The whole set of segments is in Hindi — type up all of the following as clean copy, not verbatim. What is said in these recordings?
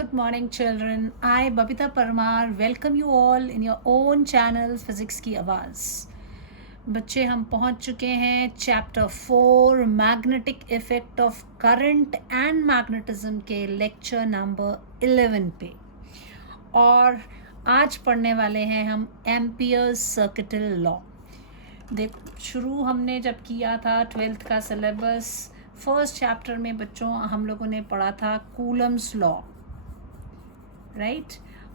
Good morning, children. I, Babita Parmar, welcome you all in your own channel physics की आवाज़. बच्चे हम पहुंच चुके हैं chapter 4 magnetic effect of current and magnetism के लेक्चर नंबर 11 पे. और आज पढ़ने वाले हैं हम एम्पियर्स सर्किटल लॉ. देखो, शुरू हमने जब किया था 12th का सिलेबस, फर्स्ट चैप्टर में बच्चों हम लोगों ने पढ़ा था कूलम्स लॉ, राइट.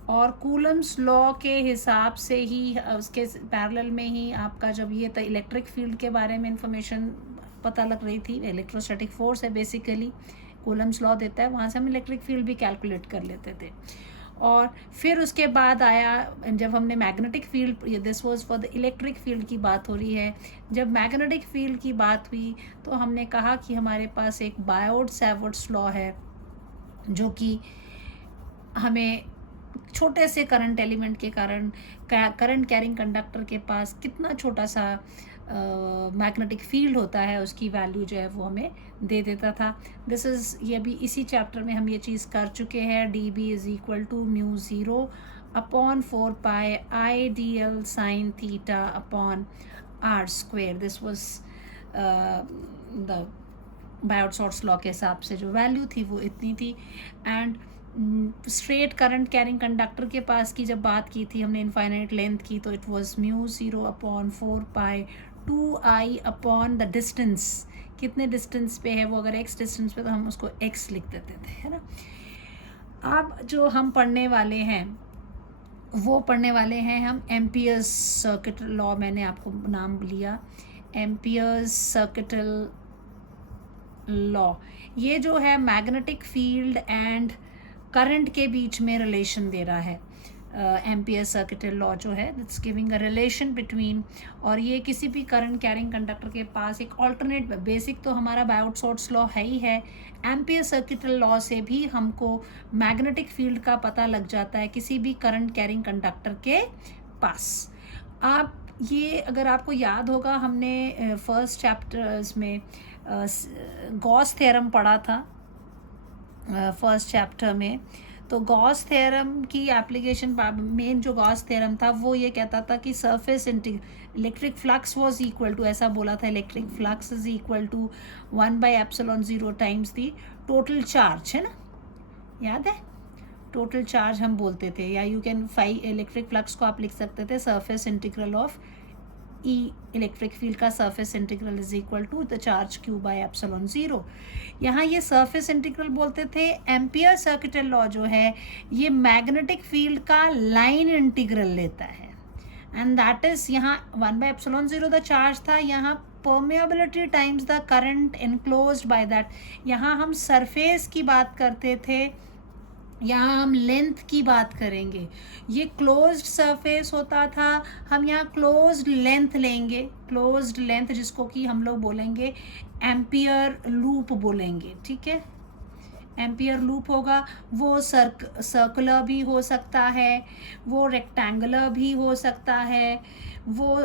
और कूलम्स लॉ के हिसाब से ही उसके पैरेलल में ही आपका जब ये था इलेक्ट्रिक फील्ड के बारे में इंफॉर्मेशन पता लग रही थी. इलेक्ट्रोस्टैटिक फोर्स है बेसिकली, कूलम्स लॉ देता है, वहाँ से हम इलेक्ट्रिक फील्ड भी कैलकुलेट कर लेते थे. और फिर उसके बाद आया जब हमने magnetic field, this was for the electric field की बात हो रही है. जब मैग्नेटिक फील्ड की बात हुई तो हमने कहा कि हमारे पास एक बायोट सैवर्ट्स लॉ है जो कि हमें छोटे से करंट एलिमेंट के कारण करंट कैरिंग कंडक्टर के पास कितना छोटा सा मैग्नेटिक फील्ड होता है उसकी वैल्यू जो है वो हमें दे देता था. दिस इज़ ये भी इसी चैप्टर में हम ये चीज़ कर चुके हैं. D B is equal to mu zero upon 4 pi I D L sine theta upon R square. This was the Biot Savart's law के हिसाब से जो वैल्यू थी वो इतनी थी. And straight current carrying conductor के पास की जब बात की थी हमने इनफाइनाइट लेंथ की, तो it was mu zero upon 4 pi 2i upon the distance. कितने डिस्टेंस पे है वो, अगर x डिस्टेंस पे तो हम उसको x लिख देते थे, है ना. अब जो हम पढ़ने वाले हैं वो पढ़ने वाले हैं हम एम्पियर्स सर्किटल लॉ. मैंने आपको नाम लिया एम्पियर्स सर्किटल लॉ. ये जो है मैग्नेटिक फील्ड एंड करंट के बीच में रिलेशन दे रहा है. एम्पियर सर्किटल लॉ जो है it's giving a relation between, और ये किसी भी करंट कैरिंग कंडक्टर के पास एक ऑल्टरनेट, बेसिक तो हमारा बायोट-सॉर्ट्स लॉ है ही है. एम्पियर सर्किटल लॉ से भी हमको मैग्नेटिक फील्ड का पता लग जाता है किसी भी करंट कैरिंग कंडक्टर के पास. आप ये अगर आपको याद होगा हमने फर्स्ट चैप्टर्स में गॉस थ्योरम पढ़ा था फर्स्ट चैप्टर में. तो गॉस थ्योरम की एप्लीकेशन, मेन जो गॉस थ्योरम था वो ये कहता था कि surface electric flux was equal to, ऐसा बोला था, electric flux is equal to 1/ε0 times the total charge, है ना, याद है. टोटल चार्ज हम बोलते थे, या यू कैन इलेक्ट्रिक फ्लक्स को आप लिख सकते थे surface integral of E electric field का surface integral is equal to the charge Q by epsilon zero. यहाँ ये सरफेस इंटीग्रल बोलते थे. एम्पियर सर्किटल लॉ जो है ये मैग्नेटिक फील्ड का लाइन इंटीग्रल लेता है, एंड दैट इज यहाँ 1/ε0 द चार्ज था, यहाँ permeability times the current enclosed by that. यहाँ हम सरफेस की बात करते थे, यहाँ हम लेंथ की बात करेंगे. ये क्लोज्ड सरफेस होता था, हम यहाँ क्लोज्ड लेंथ लेंगे. क्लोज्ड लेंथ जिसको कि हम लोग बोलेंगे एम्पियर लूप बोलेंगे, ठीक है. एम्पियर लूप होगा, वो सर्कुलर भी हो सकता है, वो रेक्टेंगुलर भी हो सकता है, वो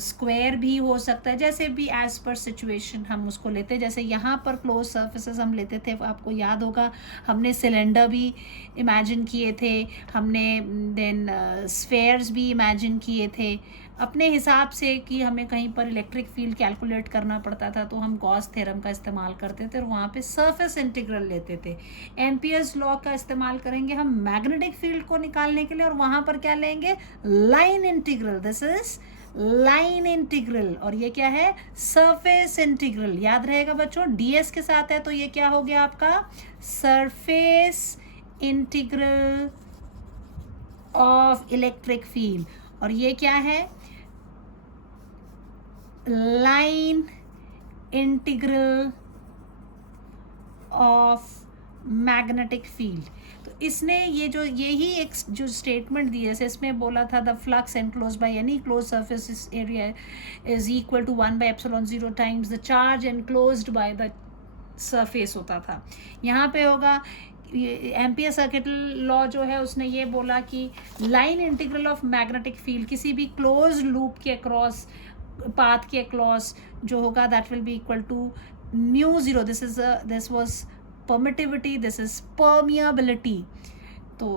स्क्वायर भी हो सकता है, जैसे भी एज पर सिचुएशन हम उसको लेते हैं. जैसे यहाँ पर क्लोज सर्फेसेस हम लेते थे, आपको याद होगा हमने सिलेंडर भी इमेजिन किए थे, हमने देन स्फेयर्स भी इमेजिन किए थे अपने हिसाब से कि हमें कहीं पर इलेक्ट्रिक फील्ड कैलकुलेट करना पड़ता था तो हम गॉस थ्योरम का इस्तेमाल करते थे और वहाँ पे सरफेस इंटीग्रल लेते थे. एम्पियर्स लॉ का इस्तेमाल करेंगे हम मैग्नेटिक फील्ड को निकालने के लिए, और वहाँ पर क्या लेंगे, line integral. This is line integral, और ये क्या है, सरफेस इंटीग्रल. याद रहेगा बच्चों, ds के साथ है तो ये क्या हो गया आपका, surface integral of electric field. और ये क्या है, line integral of magnetic field. तो इसने ये जो यही एक जो स्टेटमेंट दी है, इसमें बोला था the flux enclose by any close surface area is equal to 1/ε0 times the charge enclosed by the surface होता था. यहाँ पे होगा एम्पियर सर्किटल लॉ जो है उसने ये बोला कि line integral of magnetic field किसी भी क्लोज लूप के अक्रॉस, पाथ के अक्रॉस जो होगा that will be equal to mu zero. This was permittivity, this is permeability. तो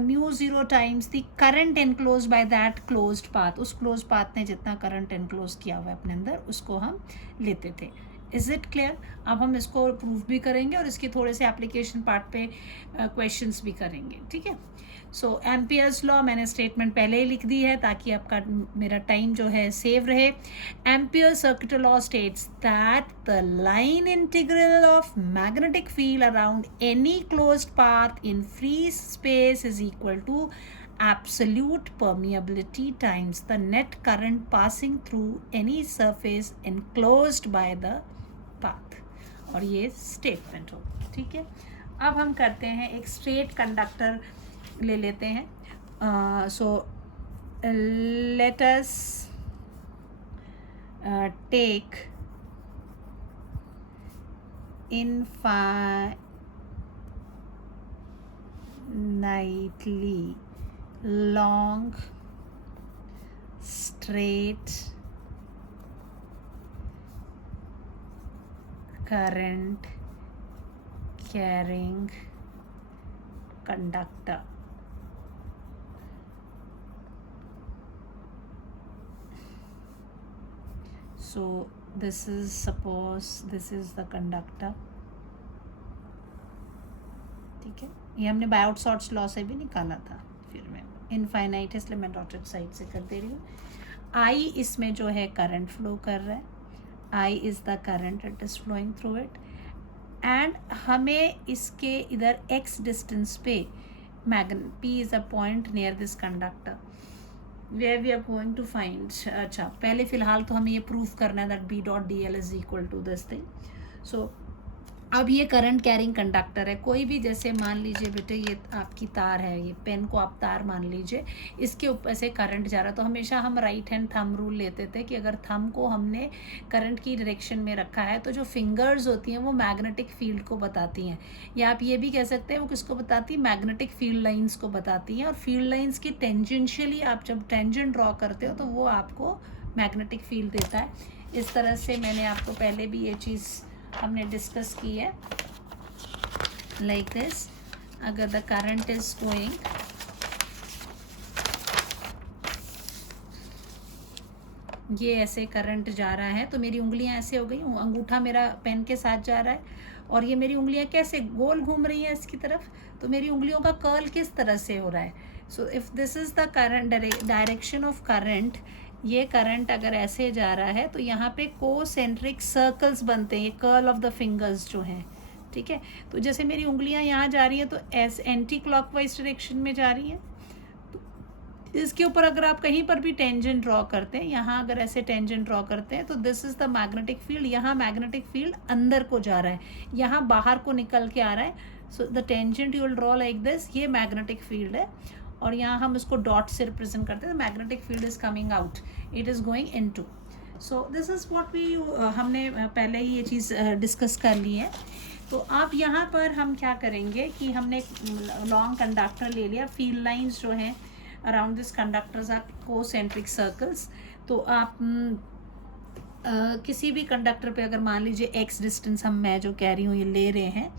mu zero times the current enclose by that closed path, उस क्लोज पाथ ने जितना करंट एनक्लोज किया हुआ है अपने अंदर उसको हम लेते थे. Is it clear? अब हम इसको प्रूव भी करेंगे और इसके थोड़े से एप्लीकेशन पार्ट पे क्वेश्चंस भी करेंगे. ठीक है. सो एम्पियर्स लॉ मैंने स्टेटमेंट पहले ही लिख दी है ताकि आपका मेरा टाइम जो है सेव रहे. Ampere circuit law states that the line integral of magnetic field around any closed path in free space is equal to absolute permeability times the net current passing through any surface enclosed by the path. और ये स्टेटमेंट हो. ठीक है. अब हम करते हैं एक स्ट्रेट कंडक्टर ले लेते हैं. So let us take infinitely long straight current carrying conductor. So this is, suppose this is the conductor. ठीक है. ये हमने बायोट-सॉर्ट्स लॉ से भी निकाला था. फिर मैं इनफाइनाइट इसलिए मैं डॉटेड साइड से कर दे रही हूँ. आई इसमें जो है करंट फ्लो कर रहा है. I is the current it is flowing through it. And हमें इसके इधर x डिस्टेंस पे P is a point near this conductor where we are going to find. अच्छा, पहले फ़िलहाल तो हमें ये प्रूव करना है that B dot DL is equal to this thing. So अब ये करंट कैरिंग कंडक्टर है. कोई भी, जैसे मान लीजिए बेटे ये आपकी तार है, ये पेन को आप तार मान लीजिए, इसके ऊपर से करंट जा रहा है. तो हमेशा हम राइट हैंड थंब रूल लेते थे कि अगर थंब को हमने करंट की डायरेक्शन में रखा है तो जो फिंगर्स होती हैं वो मैग्नेटिक फील्ड को बताती हैं. या आप ये भी कह सकते हैं वो किसको बताती है, मैग्नेटिक फील्ड लाइंस को बताती हैं. और फील्ड लाइंस की टेंजेंशियली आप जब टेंजेंट ड्रॉ करते हो तो वो आपको मैग्नेटिक फील्ड देता है. इस तरह से मैंने आपको पहले भी ये चीज़ हमने डिस्कस की है. लाइक दिस, अगर द करंट इज गोइंग, ये ऐसे करंट जा रहा है तो मेरी उंगलियां ऐसे हो गई, अंगूठा मेरा पेन के साथ जा रहा है और ये मेरी उंगलियां कैसे गोल घूम रही हैं इसकी तरफ. तो मेरी उंगलियों का कर्ल किस तरह से हो रहा है. So if this is the current direction of current, ये करंट अगर ऐसे जा रहा है तो यहाँ पे कोसेंट्रिक सर्कल्स बनते हैं, ये कर्ल ऑफ द फिंगर्स जो हैं. ठीक है. तो जैसे मेरी उंगलियाँ यहाँ जा रही हैं तो एंटी क्लॉकवाइज डायरेक्शन में जा रही हैं. तो इसके ऊपर अगर आप कहीं पर भी टेंजेंट ड्रॉ करते हैं, यहाँ अगर ऐसे टेंजेंट ड्रॉ करते हैं तो this is the magnetic field. यहाँ मैग्नेटिक फील्ड अंदर को जा रहा है, यहाँ बाहर को निकल के आ रहा है. So the tangent you will draw like this, ये मैग्नेटिक फील्ड है. और यहाँ हम इसको डॉट से रिप्रेजेंट करते हैं. Magnetic field is coming out, it is going into. So this is what we, हमने पहले ही ये चीज़ डिस्कस कर ली है. तो अब यहाँ पर हम क्या करेंगे कि हमने लॉन्ग कंडक्टर ले लिया. फील्ड लाइंस जो हैं around this conductors are concentric circles. तो आप किसी भी कंडक्टर पे अगर मान लीजिए x डिस्टेंस हम, मैं जो कह रही हूँ ये ले रहे हैं.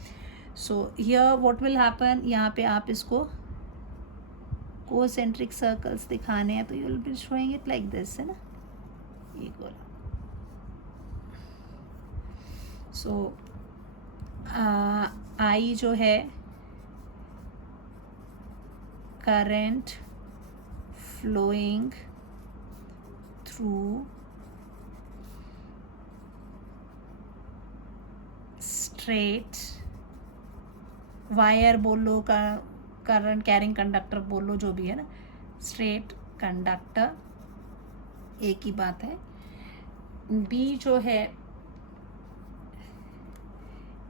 So here what will happen, यहाँ पे आप इसको कोसेंट्रिक सर्कल्स दिखाने हैं तो you will be showing it like this, है ना, ये गोला. सो आई जो है current flowing through straight wire बोलो, का करंट कैरिंग कंडक्टर बोलो, जो भी है ना, स्ट्रेट कंडक्टर, एक ही बात है. बी जो है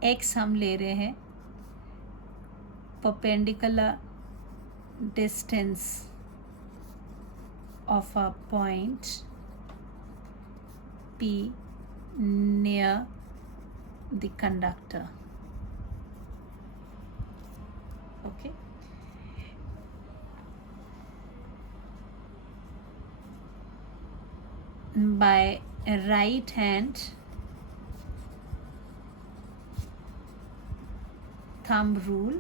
एक्स हम ले रहे हैं perpendicular distance of a point P near the conductor. Okay. By right hand thumb rule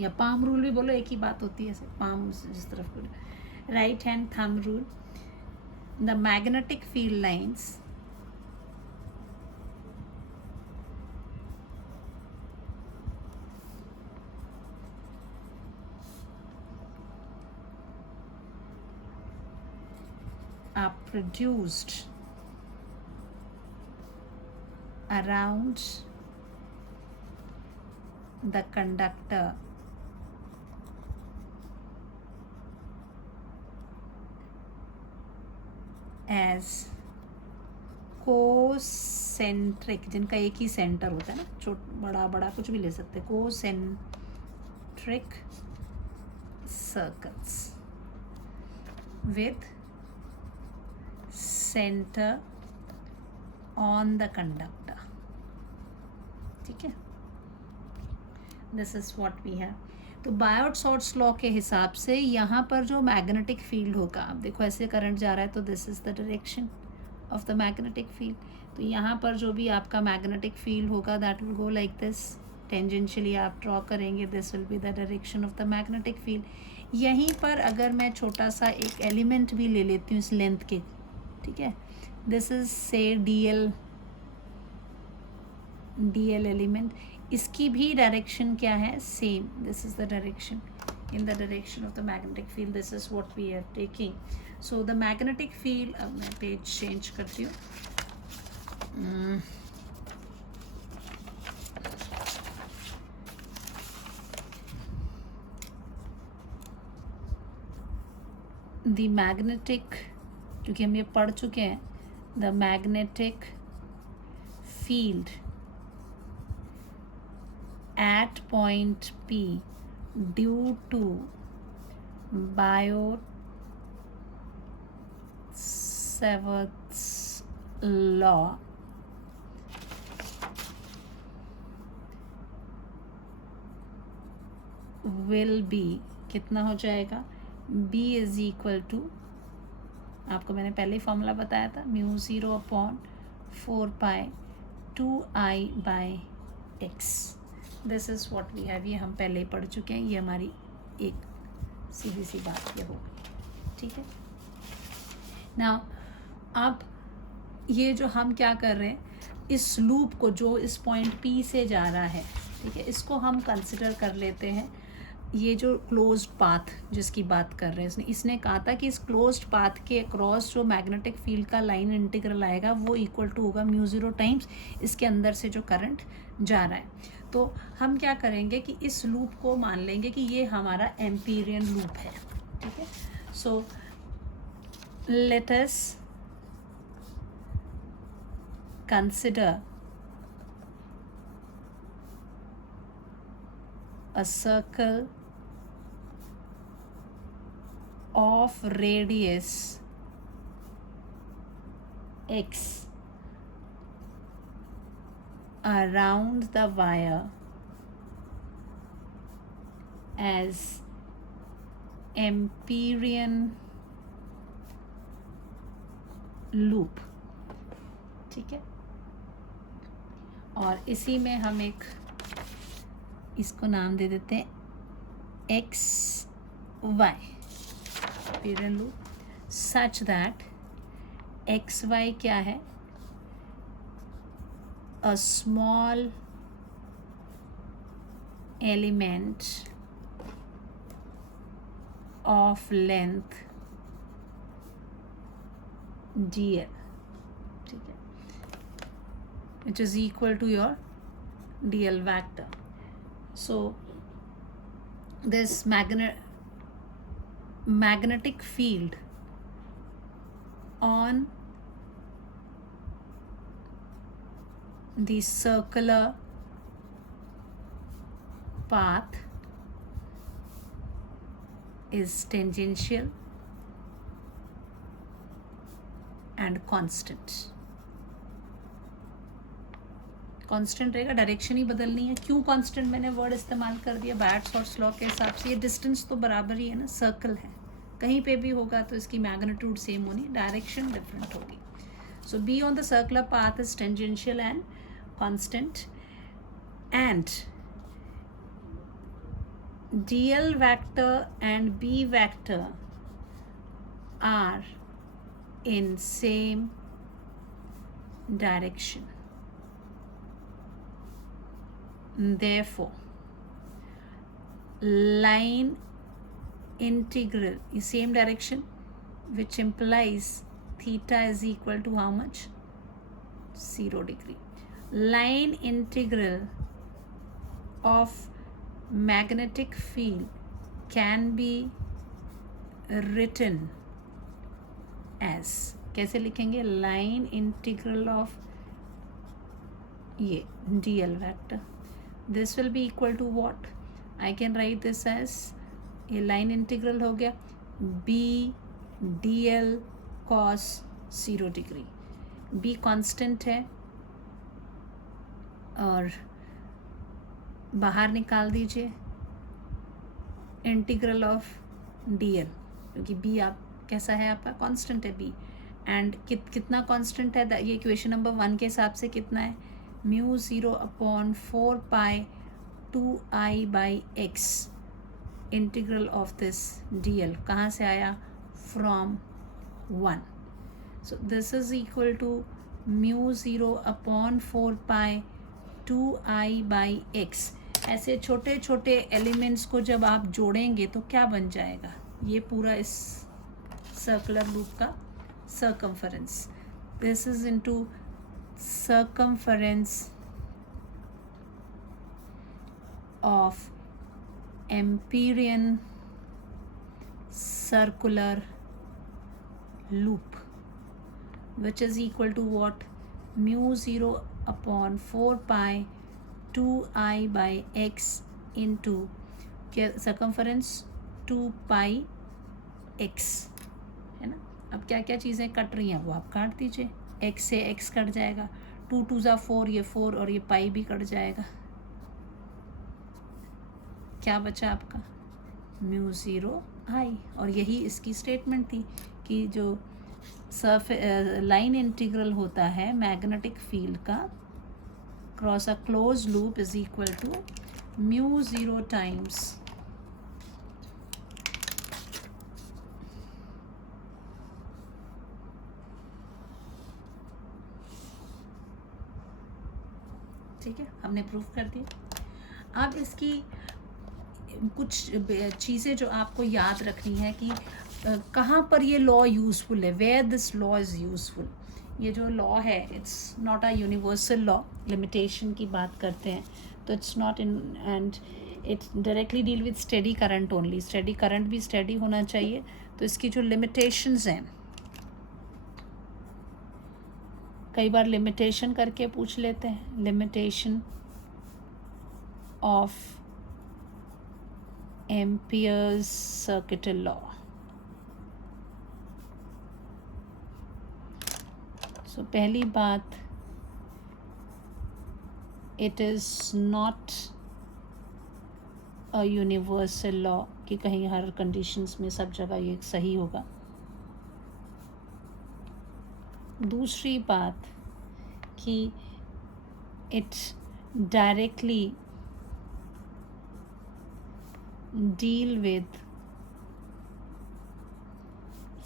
या पाम रूल भी बोलो, एक ही बात होती है ऐसे, पाम जिस तरफ बोलो, right hand thumb rule. The magnetic field lines are produced around the conductor as concentric, जिनका एक ही सेंटर होता है ना, बड़ा बड़ा कुछ भी ले सकते हैं, concentric circles with center on the conductor. ठीक है, this is what we have. तो बायोट-सॉर्ट्स लॉ के हिसाब से यहाँ पर जो मैग्नेटिक फील्ड होगा, आप देखो ऐसे करंट जा रहा है तो this is the direction of the magnetic field. तो यहाँ पर जो भी आपका मैग्नेटिक फील्ड होगा that will go like this. Tangentially आप ड्रॉ करेंगे, this will be the direction of the magnetic field. यहीं पर अगर मैं छोटा सा एक एलिमेंट भी ले लेती हूँ इस लेंथ के, ठीक है, दिस इज से डीएल एलिमेंट, इसकी भी डायरेक्शन क्या है, same. This is the direction, in the direction of the magnetic field. This is what we are taking. So the magnetic field, अब मैं पेज चेंज करती हूँ. The magnetic, क्योंकि हम ये पढ़ चुके हैं, the magnetic field at point P due to Biot-Savart's law will be, कितना हो जाएगा, B is equal to, आपको मैंने पहले ही फॉर्मूला बताया था, μ0/4π 2I/x. This is what we have. ये हम पहले ही पढ़ चुके हैं, ये हमारी एक सीधी सी बात ये हो गई. ठीक है, नाउ अब ये जो हम क्या कर रहे हैं, इस लूप को जो इस पॉइंट P से जा रहा है, ठीक है, इसको हम कंसिडर कर लेते हैं. ये जो क्लोज्ड पाथ जिसकी बात कर रहे हैं, इसने कहा था कि इस क्लोज्ड पाथ के अक्रॉस जो मैग्नेटिक फील्ड का लाइन इंटीग्रल आएगा वो इक्वल टू होगा μ0 टाइम्स इसके अंदर से जो करंट जा रहा है. तो हम क्या करेंगे कि इस लूप को मान लेंगे कि ये हमारा एम्पीरियन लूप है. ठीक है, सो let us consider a circle of radius x around the wire as Amperian loop. ठीक है, और इसी में हम एक इसको नाम दे देते हैं X Y Amperian loop, such that X Y क्या है, a small element of length dl, ठीक है, which is equal to your dl vector. So this magnetic field on the circular path is tangential and constant. Constant रहेगा, डायरेक्शन ही बदलनी है. क्यों कांस्टेंट मैंने वर्ड इस्तेमाल कर दिया, बायट-सॉर्ट्स लॉ के हिसाब से ये डिस्टेंस तो बराबर ही है ना, सर्कल है, कहीं पे भी होगा तो इसकी मैग्नीट्यूड सेम होनी, डायरेक्शन डिफरेंट होगी. So B on the circular path is tangential and constant, and dl vector and b vector are in same direction. Therefore, line integral is same direction, which implies theta is equal to how much? 0 degree. Line integral of magnetic field can be written as, कैसे लिखेंगे? लाइन इंटीग्रल ऑफ ये dl vector, this will be equal to what? I can write this as, ये लाइन इंटीग्रल हो गया b dl cos 0 degree. b constant है और बाहर निकाल दीजिए इंटीग्रल ऑफ dl, क्योंकि b आप कैसा है आपका? कांस्टेंट है b. एंड कितना कांस्टेंट है? ये इक्वेशन नंबर 1 के हिसाब से कितना है? Mu 0/4 pi 2i/x integral of this dl कहाँ से आया? From 1. So this is equal to mu 0/4 pi 2i/x. ऐसे छोटे छोटे एलिमेंट्स को जब आप जोड़ेंगे तो क्या बन जाएगा? ये पूरा इस सर्कुलर लूप का circumference. This is into circumference of Amperian circular loop, which is equal to what? Mu 0/4 pi 2i/x into circumference 2 pi x, है ना? अब क्या क्या चीज़ें कट रही हैं वो आप काट दीजिए. x से x कट जाएगा, 2 2 ज़ा 4, ये 4 और ये पाई भी कट जाएगा. क्या बचा आपका? Mu 0i. और यही इसकी स्टेटमेंट थी कि जो लाइन इंटीग्रल होता है मैग्नेटिक फील्ड का cross a close loop is equal to mu 0 times ठीक है, हमने प्रूफ कर दिया. अब इसकी कुछ चीज़ें जो आपको याद रखनी है कि कहाँ पर ये लॉ यूज़फुल है, where this law is useful. ये जो लॉ है it's not a universal law. Limitation की बात करते हैं तो it's not in, and it's directly deal with steady current only. Steady current भी स्टेडी होना चाहिए. तो इसकी जो लिमिटेशंस हैं, कई बार लिमिटेशन करके पूछ लेते हैं. Limitation of Ampere's circuital law. So पहली बात, it is not a universal law कि कहीं हर कंडीशंस में सब जगह ये सही होगा. दूसरी बात कि it directly deal with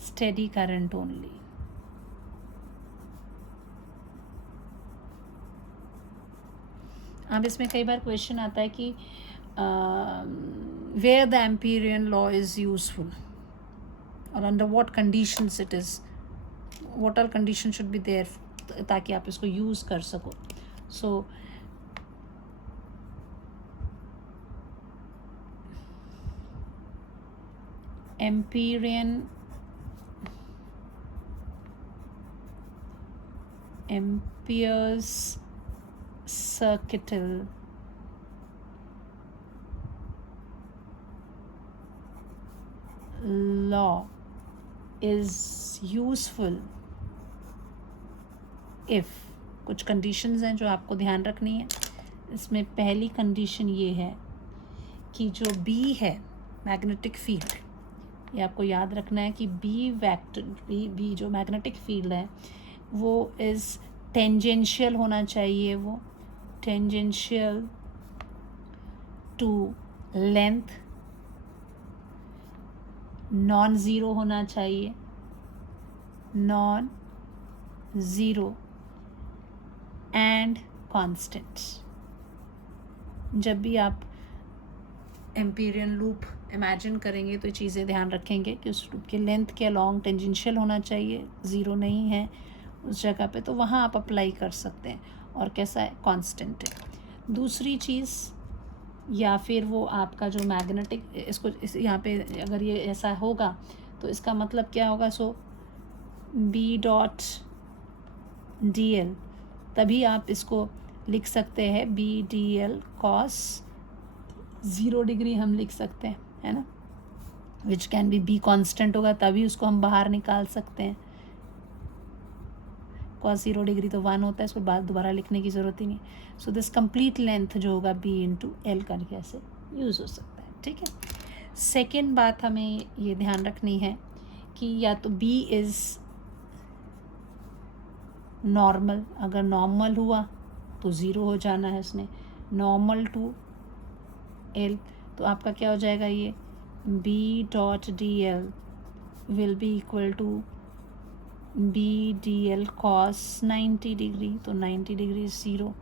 steady current only. अब इसमें कई बार क्वेश्चन आता है कि where the Amperian law is useful और under what conditions it is, what all conditions should be there ताकि आप इसको यूज़ कर सको. सो Ampere's circuital law is useful if कुछ कंडीशंस हैं जो आपको ध्यान रखनी है. इसमें पहली कंडीशन ये है कि जो B है मैग्नेटिक फील्ड, ये आपको याद रखना है कि B वेक्टर B जो मैग्नेटिक फील्ड है वो इज़ टेंजेंशियल होना चाहिए. वो tangential to length non zero होना चाहिए, नॉन ज़ीरो एंड कांस्टेंट। जब भी आप एम्पीरियन लूप इमेजिन करेंगे तो ये चीज़ें ध्यान रखेंगे कि उस लूप के लेंथ के अलॉन्ग टेंजेंशियल होना चाहिए, ज़ीरो नहीं है उस जगह पे, तो वहाँ आप अप्लाई कर सकते हैं। और कैसा है, कांस्टेंट है। दूसरी चीज़, या फिर वो आपका जो मैग्नेटिक, इसको इस यहाँ पे अगर ये ऐसा होगा तो इसका मतलब क्या होगा, so B dot D L, तभी आप इसको लिख सकते हैं B D L cos 0 degree हम लिख सकते हैं, है ना, विच कैन बी कांस्टेंट होगा तभी उसको हम बाहर निकाल सकते हैं। कॉस 0 डिग्री तो 1 होता है, इसको बाद दोबारा लिखने की ज़रूरत ही नहीं। सो दिस कंप्लीट लेंथ जो होगा बी इंटू एल करके ऐसे यूज़ हो सकता है, ठीक है। सेकेंड बात हमें ये ध्यान रखनी है कि या तो बी इज़ नॉर्मल, अगर नॉर्मल हुआ तो ज़ीरो हो जाना है उसने, नॉर्मल टू एल, तो आपका क्या हो जाएगा, ये B dot D L will be equal to B D L cos 90 degree, तो 90 degree is zero,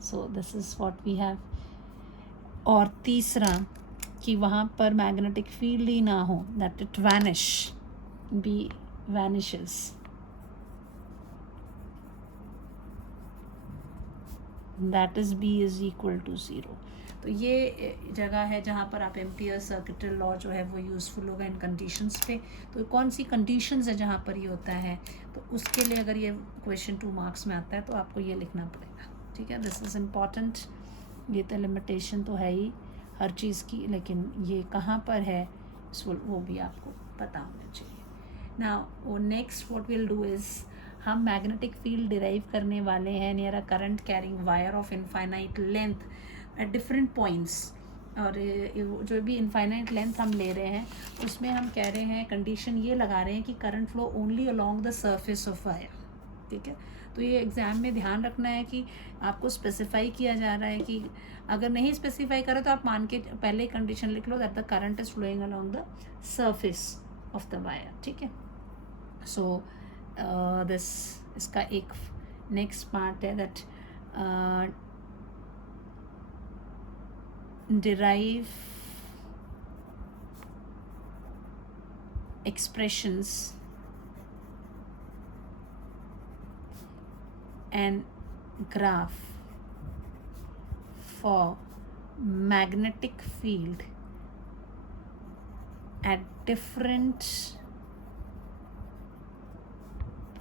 so this is what we have. और तीसरा कि वहाँ पर मैग्नेटिक फील्ड ही ना हो, that it vanish, B vanishes, that is B is equal to zero. तो ये जगह है जहाँ पर आप एम्पियर सर्किटल लॉ जो है वो यूज़फुल होगा इन कंडीशंस पे। तो कौन सी कंडीशंस है जहाँ पर ये होता है, तो उसके लिए अगर ये क्वेश्चन 2 मार्क्स में आता है तो आपको ये लिखना पड़ेगा, ठीक है। This is important. ये तो लिमिटेशन तो है ही हर चीज़ की, लेकिन ये कहाँ पर है वो भी आपको पता होना चाहिए ना। वो next what will do is, हम मैग्नेटिक फील्ड डिराइव करने वाले हैं near a current carrying wire of infinite length at different points. और जो भी इनफाइनाइट लेंथ हम ले रहे हैं उसमें हम कह रहे हैं, कंडीशन ये लगा रहे हैं कि current flow only along the surface of wire, ठीक है। तो ये एग्ज़ाम में ध्यान रखना है कि आपको स्पेसिफाई किया जा रहा है कि अगर नहीं स्पेसिफाई करो तो आप मान के पहले कंडीशन लिख लो that the current is flowing along the surface of the wire, ठीक है। सो दिस, इसका एक नेक्स्ट पार्ट है that derive expressions and graph for magnetic field at different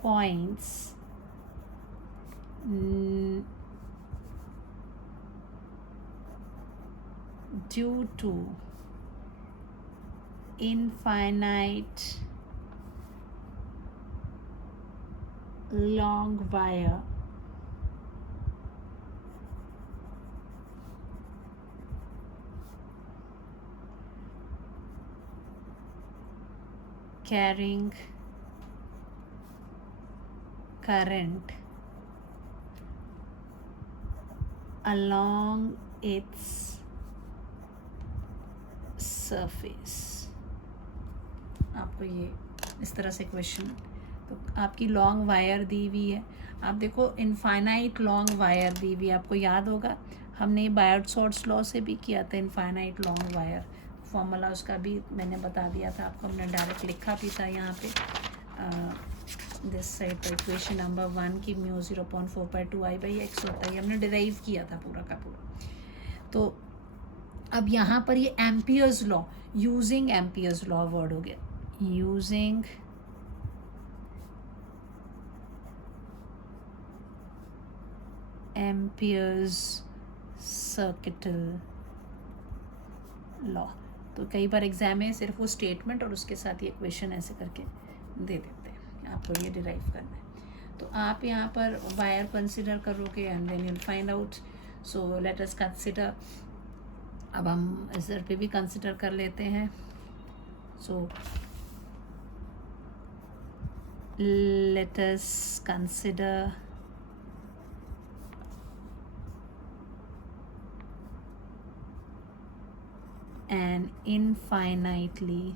points due to infinite long wire carrying current along its surface. आपको ये इस तरह से क्वेश्चन, तो आपकी लॉन्ग वायर दी हुई है, आप देखो इनफाइनाइट लॉन्ग वायर दी हुई है, आपको याद होगा हमने बायर्ड-सॉर्ट्स लॉ से भी किया था इनफाइनाइट लॉन्ग वायर, फॉर्मूला उसका भी मैंने बता दिया था आपको, हमने डायरेक्ट लिखा भी था यहाँ पे दिस साइड पर इक्वेशन नंबर 1 की म्यू 0.4/2I/x होता है, हमने डिराइव किया था पूरा का पूरा। तो अब यहाँ पर ये Ampere's law, using Ampere's law word हो गया, यूजिंग एम्पियर्स सर्किटल लॉ। तो कई बार एग्जाम में सिर्फ वो स्टेटमेंट और उसके साथ ये क्वेश्चन ऐसे करके दे देते हैं, आपको ये डिराइव करना है। तो आप यहाँ पर वायर कंसिडर करोगे and then you will find out. So let us consider, अब हम इधर पे भी कंसिडर कर लेते हैं। So let us consider an infinitely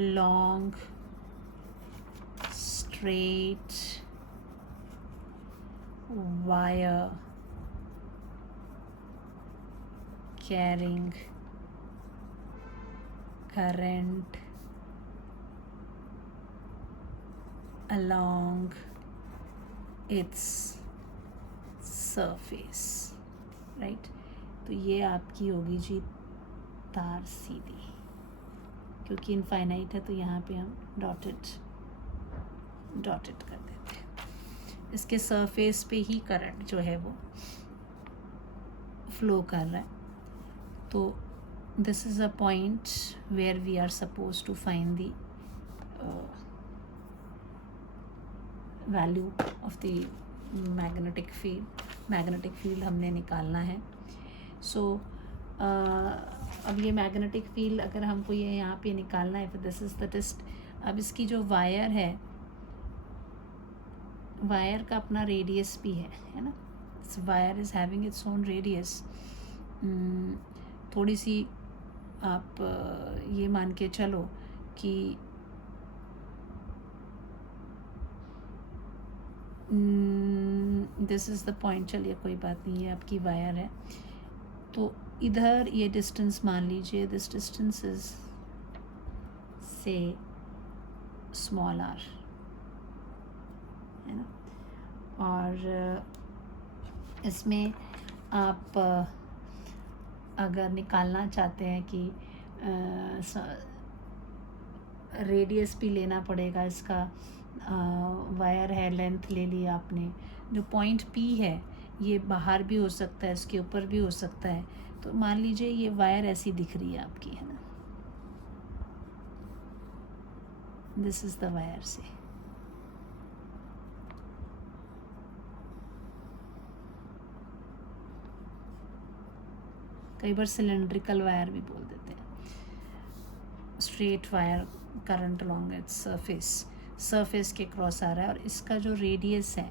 long straight wire carrying current along its surface, right? तो ये आपकी होगी जी तार सीधी, क्योंकि इनफाइनाइट है तो यहाँ पे हम डॉटेड कर देते हैं। इसके सरफेस पे ही करंट जो है वो फ्लो कर रहा है। तो this is a point where we are suppose to find the value of the magnetic field हमने निकालना है। सो अब ये मैग्नेटिक फील्ड अगर हमको ये यहाँ पे निकालना है, फिर दिस इज़ द टेस्ट। अब इसकी जो वायर है, वायर का अपना रेडियस भी है ना। Wire is having its own radius. थोड़ी सी आप ये मान के चलो कि दिस इज़ द पॉइंट। चलिए कोई बात नहीं, ये आपकी वायर है। तो इधर ये डिस्टेंस मान लीजिए, दिस डिस्टेंस इज से स्मॉल आर, है ना। और इसमें आप अगर निकालना चाहते हैं कि रेडियस भी लेना पड़ेगा इसका। वायर है, लेंथ ले ली आपने। जो पॉइंट P है ये बाहर भी हो सकता है, इसके ऊपर भी हो सकता है। तो मान लीजिए ये वायर ऐसी दिख रही है आपकी, है ना। दिस इज़ द वायर से कई बार सिलेंड्रिकल वायर भी बोल देते हैं। Straight wire current along its surface के क्रॉस आ रहा है। और इसका जो रेडियस है,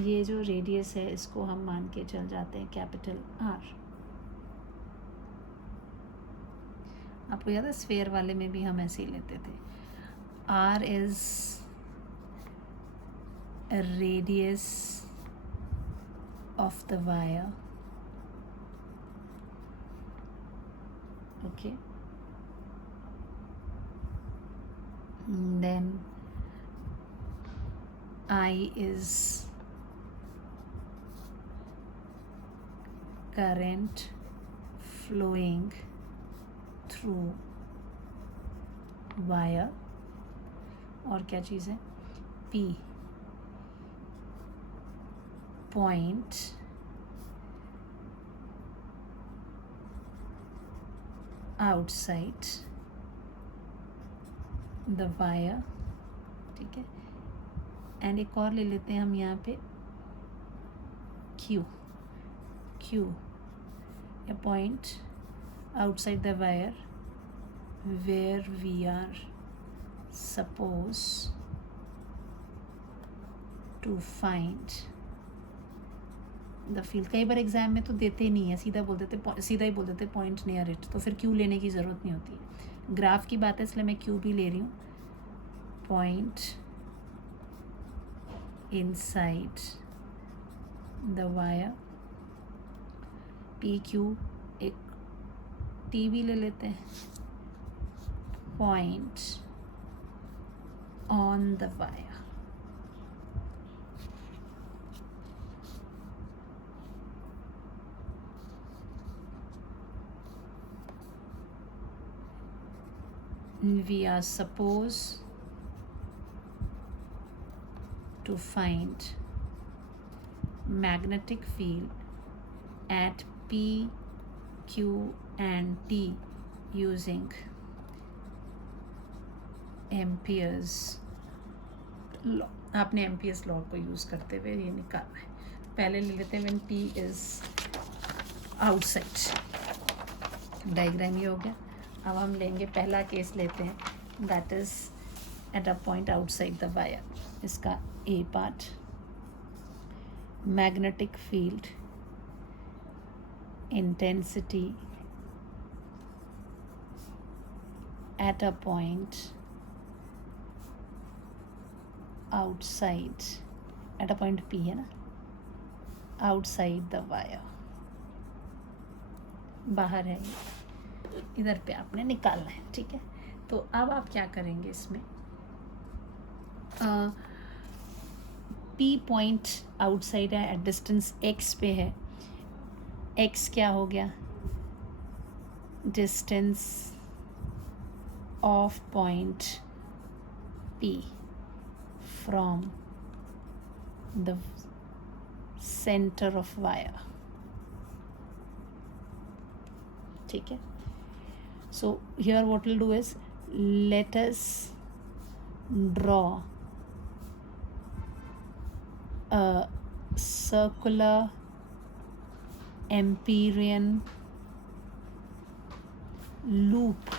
ये जो रेडियस है इसको हम मान के चल जाते हैं कैपिटल R। आपको याद है स्फेयर वाले में भी हम ऐसे ही लेते थे। R is radius of the wire, okay. Then I is current flowing through wire। और क्या चीज़ है? P point outside the wire, ठीक है। एंड एक और ले लेते हैं हम यहाँ पे Q a point outside the wire where we are supposed to find the field। कई बार एग्जाम में तो देते ही नहीं है, सीधा ही बोल देते पॉइंट नियर इट, तो फिर Q लेने की ज़रूरत नहीं होती है। ग्राफ की बात है इसलिए मैं Q भी ले रही हूँ। Point inside the wire, PQ, एक T भी ले लेते हैं। Point on the wire, we are supposed to find magnetic field at P, Q and T using Ampere's law. आपने एम्पियर्स लॉ को यूज़ करते हुए ये निकालना है। पहले ले लेते हैं when T is outside. Diagram ये हो गया। अब हम लेंगे पहला केस लेते हैं, that is at a point outside the wire. इसका A part, magnetic field intensity at a point outside, at a point P है ना, outside the wire, बाहर है ये, इधर पे आपने निकालना है, ठीक है। तो अब आप क्या करेंगे इसमें, P पॉइंट आउटसाइड है, एट डिस्टेंस x पे है, x क्या हो गया, distance of point P from the centre of wire, ठीक है। So here what we'll do is, let us draw a circular Amperian loop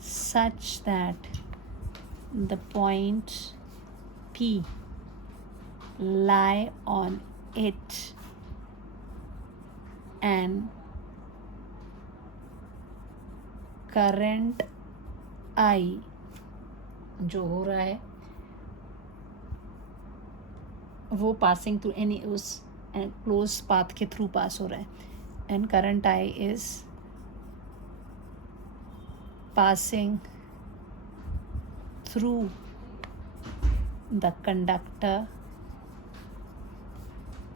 such that the point P lie on it and current I जो हो रहा है वो पासिंग थ्रू एनी, उस क्लोज पाथ के थ्रू पास हो रहा है, and current I is passing through the conductor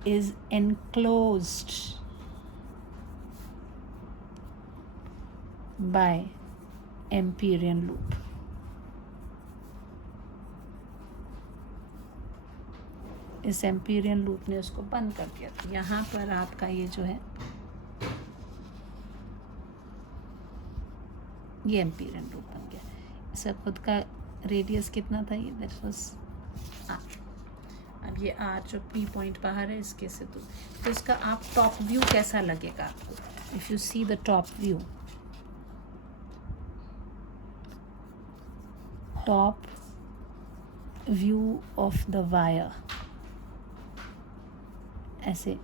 is enclosed by Amperian loop. इस एम्पीरियन लूप ने उसको बंद कर दिया। तो यहाँ पर आपका ये जो है ये एम्पीरियन लूप बन गया। इसका खुद का रेडियस कितना था, ये दैट वाज R। अब ये R जो P पॉइंट बाहर है इसके से, तो इसका आप टॉप व्यू कैसा लगेगा आपको, if you see the top view, top view of the wire, ऐसे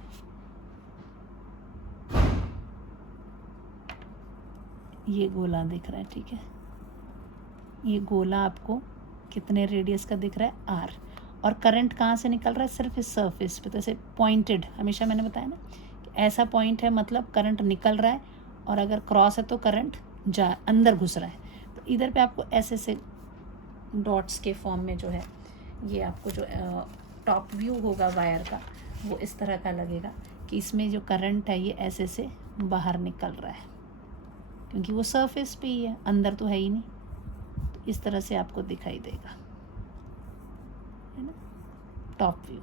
ये गोला दिख रहा है, ठीक है। ये गोला आपको कितने रेडियस का दिख रहा है, R। और करंट कहाँ से निकल रहा है, सिर्फ इस सरफेस पे। तो ऐसे पॉइंटेड, हमेशा मैंने बताया ना कि ऐसा पॉइंट है मतलब करंट निकल रहा है, और अगर क्रॉस है तो करंट अंदर घुस रहा है। तो इधर पे आपको ऐसे से डॉट्स के फॉर्म में जो है ये आपको जो टॉप व्यू होगा वायर का वो इस तरह का लगेगा कि इसमें जो करंट है ये ऐसे से बाहर निकल रहा है, क्योंकि वो सरफेस पे ही है, अंदर तो है ही नहीं। तो इस तरह से आपको दिखाई देगा, है ना, टॉप व्यू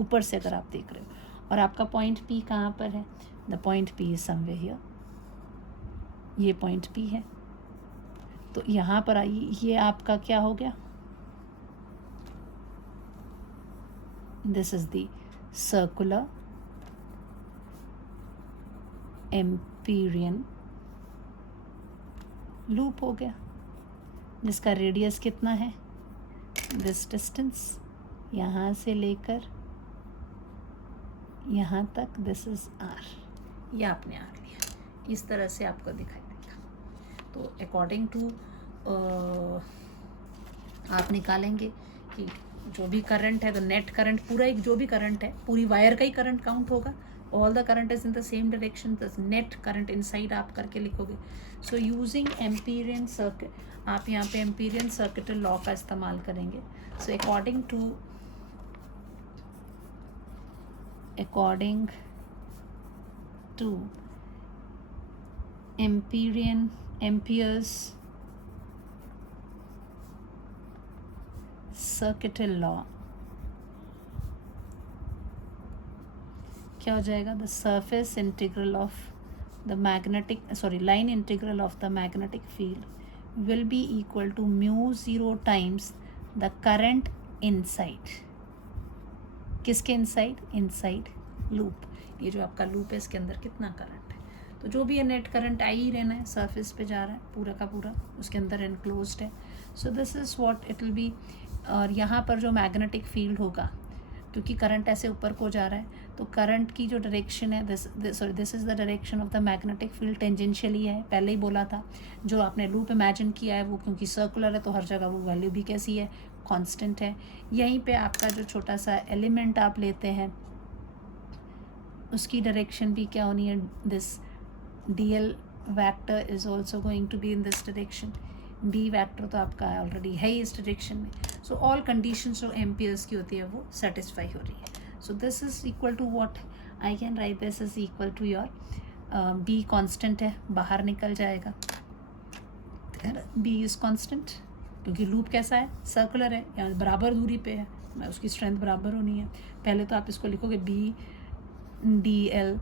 ऊपर से अगर आप देख रहे हो। और आपका पॉइंट P कहाँ पर है, the point P is somewhere here, ये पॉइंट P है। तो यहाँ पर आइए, ये आपका क्या हो गया, this is the circular Amperian loop हो गया, जिसका रेडियस कितना है, दिस डिस्टेंस यहाँ से लेकर यहाँ तक, दिस इज R। ये आपने R लिया, इस तरह से आपको दिखाई देगा। तो अकॉर्डिंग टू आप निकालेंगे कि जो भी करंट है, तो नेट करंट पूरा एक जो भी करंट है पूरी वायर का ही करंट काउंट होगा, all the current is in the same direction, the net current inside आप करके लिखोगे। सो यूजिंग एम्पीरियन सर्किट, आप यहाँ पे एम्पीरियन सर्किटल लॉ का इस्तेमाल करेंगे। So according to Ampere's circuital law क्या हो जाएगा, the surface integral of the magnetic, line integral of the magnetic field will be equal to μ0 times the current inside. किसके इनसाइड, इनसाइड लूप। ये जो आपका लूप है इसके अंदर कितना करंट है, तो जो भी है नेट करंट आई ही रहना है, सरफेस पे जा रहा है पूरा का पूरा, उसके अंदर इनक्लोज्ड है। So this is what it will B. और यहाँ पर जो मैग्नेटिक फील्ड होगा, क्योंकि करंट ऐसे ऊपर को जा रहा है, तो करंट की जो डायरेक्शन है this is the direction of the magnetic field, tangentially है, पहले ही बोला था। जो आपने लूप इमेजिन किया है वो क्योंकि सर्कुलर है तो हर जगह वो वैल्यू भी कैसी है, कांस्टेंट है। यहीं पे आपका जो छोटा सा एलिमेंट आप लेते हैं उसकी डायरेक्शन भी क्या होनी है, this dl vector is also going to be in this direction. b vector तो आपका ऑलरेडी है ही इस डायरेक्शन में। सो ऑल कंडीशंस जो एम्पियर्स की होती है वो सेटिस्फाई हो रही है। So this is equal to what I can write, this is equal to your b constant है, बाहर निकल जाएगा, b इज कांस्टेंट क्योंकि लूप कैसा है, सर्कुलर है, या बराबर दूरी पे है, उसकी स्ट्रेंथ बराबर होनी है। पहले तो आप इसको लिखोगे b dl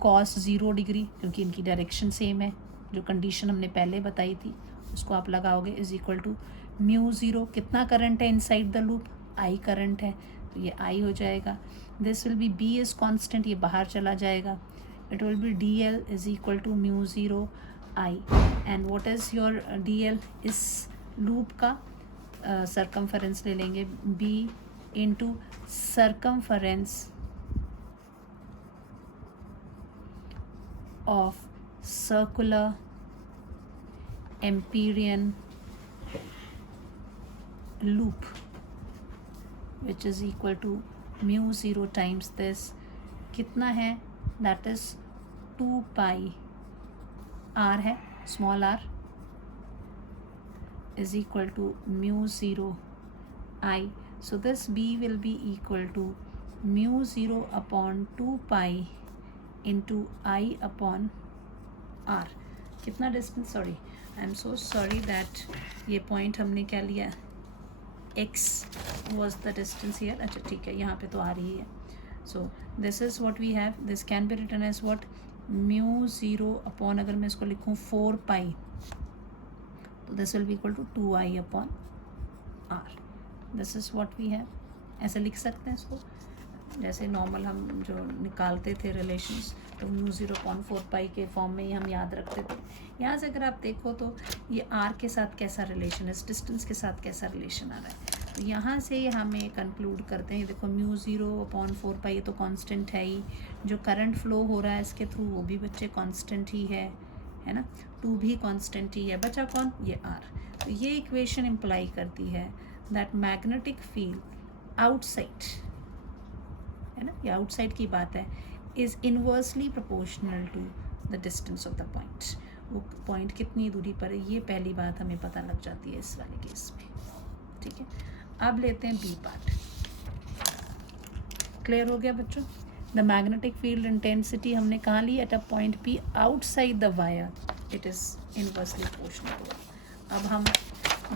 cos 0 डिग्री, क्योंकि इनकी डायरेक्शन सेम है, जो कंडीशन हमने पहले बताई थी उसको आप लगाओगे, इज इक्वल टू म्यू 0, कितना करंट है inside the loop, I current है, तो ये आई हो जाएगा। This will be b is constant, ये बाहर चला जाएगा, it will be dl is equal to mu 0 I. And what is your dl, इस लूप का सर्कमफरेंस ले लेंगे, b into circumference of circular Amperian loop, which is equal to mu 0 times this, कितना है, that is 2 pi r है, small r is equal to mu 0 I. So this b will be equal to mu 0 upon 2 pi into I upon r। कितना distance, sorry I am so sorry that ये पॉइंट हमने क्या लिया, x was the distance here, अच्छा ठीक है, यहाँ पे तो आ रही है। So this is what we have, this can be written as what, mu 0 upon, अगर मैं इसको लिखूँ 4 पाई, तो this will be equal to 2i upon r। This is what we have, ऐसे लिख सकते हैं इसको, जैसे नॉर्मल हम जो निकालते थे रिलेशंस, तो म्यू 0.4 पाई के फॉर्म में ही हम याद रखते थे। यहाँ से अगर आप देखो तो ये r के साथ कैसा रिलेशन है, इस डिस्टेंस के साथ कैसा रिलेशन आ रहा है, तो यहाँ से हमें कंक्लूड करते हैं, देखो म्यू 0/4 पाई ये तो कांस्टेंट है ही, जो करंट फ्लो हो रहा है इसके थ्रू वो भी बच्चे कांस्टेंट ही है ना, 2 भी कांस्टेंट ही है, बचा कौन, ये r। तो ये इक्वेशन इम्प्लाई करती है दैट मैग्नेटिक फील्ड आउटसाइड, है ना, ये आउटसाइड की बात है, is inversely proportional to the distance of the point. वो पॉइंट कितनी दूरी पर है, ये पहली बात हमें पता लग जाती है इस वाले केस में, ठीक है। अब लेते हैं बी पार्ट, क्लियर हो गया बच्चों। द मैग्नेटिक फील्ड इंटेंसिटी हमने कहाँ ली, at a point P outside the wire, it is inversely proportional to. अब हम,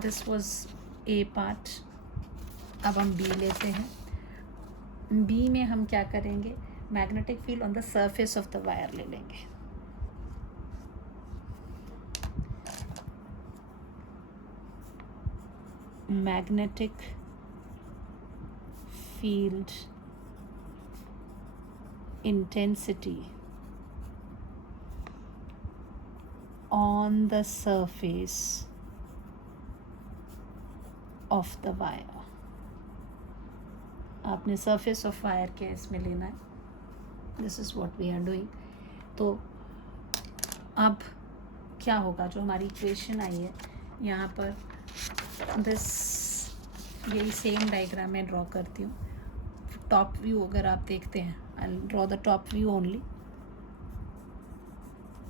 दिस वाज ए पार्ट, अब हम बी लेते हैं। बी में हम क्या करेंगे, magnetic field on the surface of the wire ले लेंगे। Magnetic field intensity on the surface of the wire, आपने सरफेस ऑफ वायर के इसमें लेना है, this is what we are doing. तो अब क्या होगा, जो हमारी इक्वेशन आई है यहाँ पर, दिस, यही सेम डायग्राम मैं ड्रॉ करती हूँ। टॉप व्यू अगर आप देखते हैं, I draw the top view only,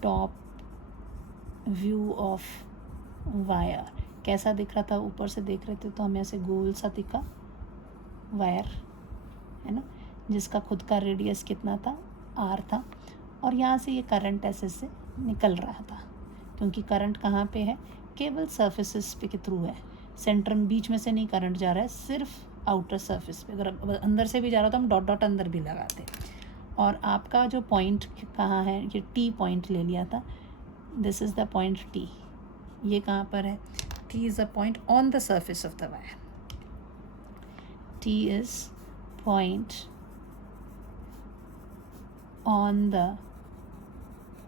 top view of wire कैसा दिख रहा था, ऊपर से देख रहे थे तो हमें ऐसे गोल सा दिखा वायर, है ना, जिसका खुद का रेडियस कितना था, r था, और यहाँ से ये करंट ऐसे से निकल रहा था, क्योंकि करंट कहाँ पे है, केवल सरफेसेस पे के थ्रू है, सेंटर में बीच में से नहीं करंट जा रहा है, सिर्फ आउटर सरफेस पे। अगर अंदर से भी जा रहा तो हम डॉट डॉट अंदर भी लगाते। और आपका जो पॉइंट कहाँ है, ये टी पॉइंट ले लिया था, this is the point T, ये कहाँ पर है, T is a point on the surface of the wire, T is point on the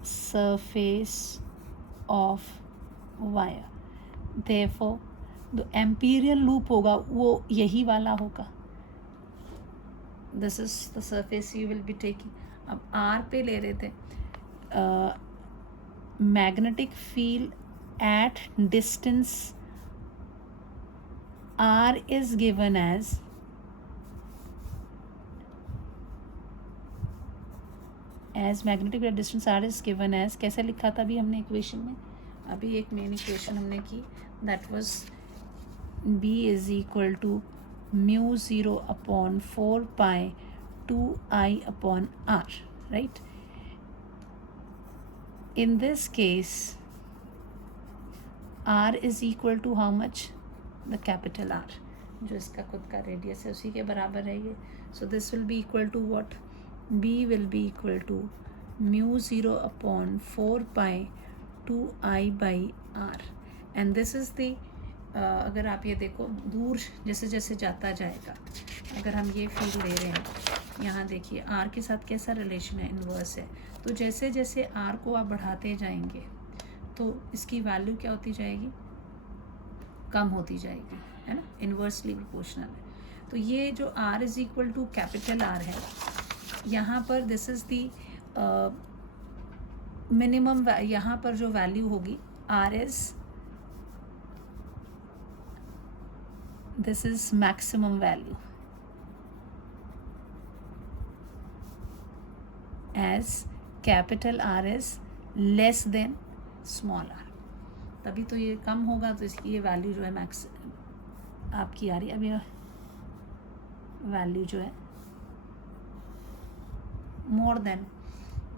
surface of wire, therefore जो एम्पीरियल लूप होगा वो यही वाला होगा, this is the surface you will be taking. अब आर पे ले रहे थे. Magnetic field at distance R is given as magnetic distance R is given as, कैसे लिखा था अभी हमने इक्वेशन में, अभी एक मेन इक्वेशन हमने की, that was B is equal to mu zero upon 4 pi 2i upon r, right. In this case r is equal to how much, the capital R, जो इसका खुद का रेडियस है उसी के बराबर है ये. So this will be equal to what, b will be equal to mu 0 upon 4 pi 2i by r. and this is the अगर आप ये देखो दूर जैसे जैसे जाता जाएगा, अगर हम ये फील्ड ले रहे हैं, यहाँ देखिए r के साथ कैसा रिलेशन है, इन्वर्स है. तो जैसे जैसे r को आप बढ़ाते जाएंगे तो इसकी वैल्यू क्या होती जाएगी, कम होती जाएगी, है ना, इन्वर्सली प्रोपोर्शनल है. तो ये जो r is equal to capital R है, यहाँ पर दिस इज़ दी मिनिमम, यहाँ पर जो वैल्यू होगी R is, this is maximum value as capital R is less than small r. तभी तो ये कम होगा, तो इसकी ये वैल्यू जो है मैक्स आपकी आ रही है. अब ये वैल्यू जो है मोर देन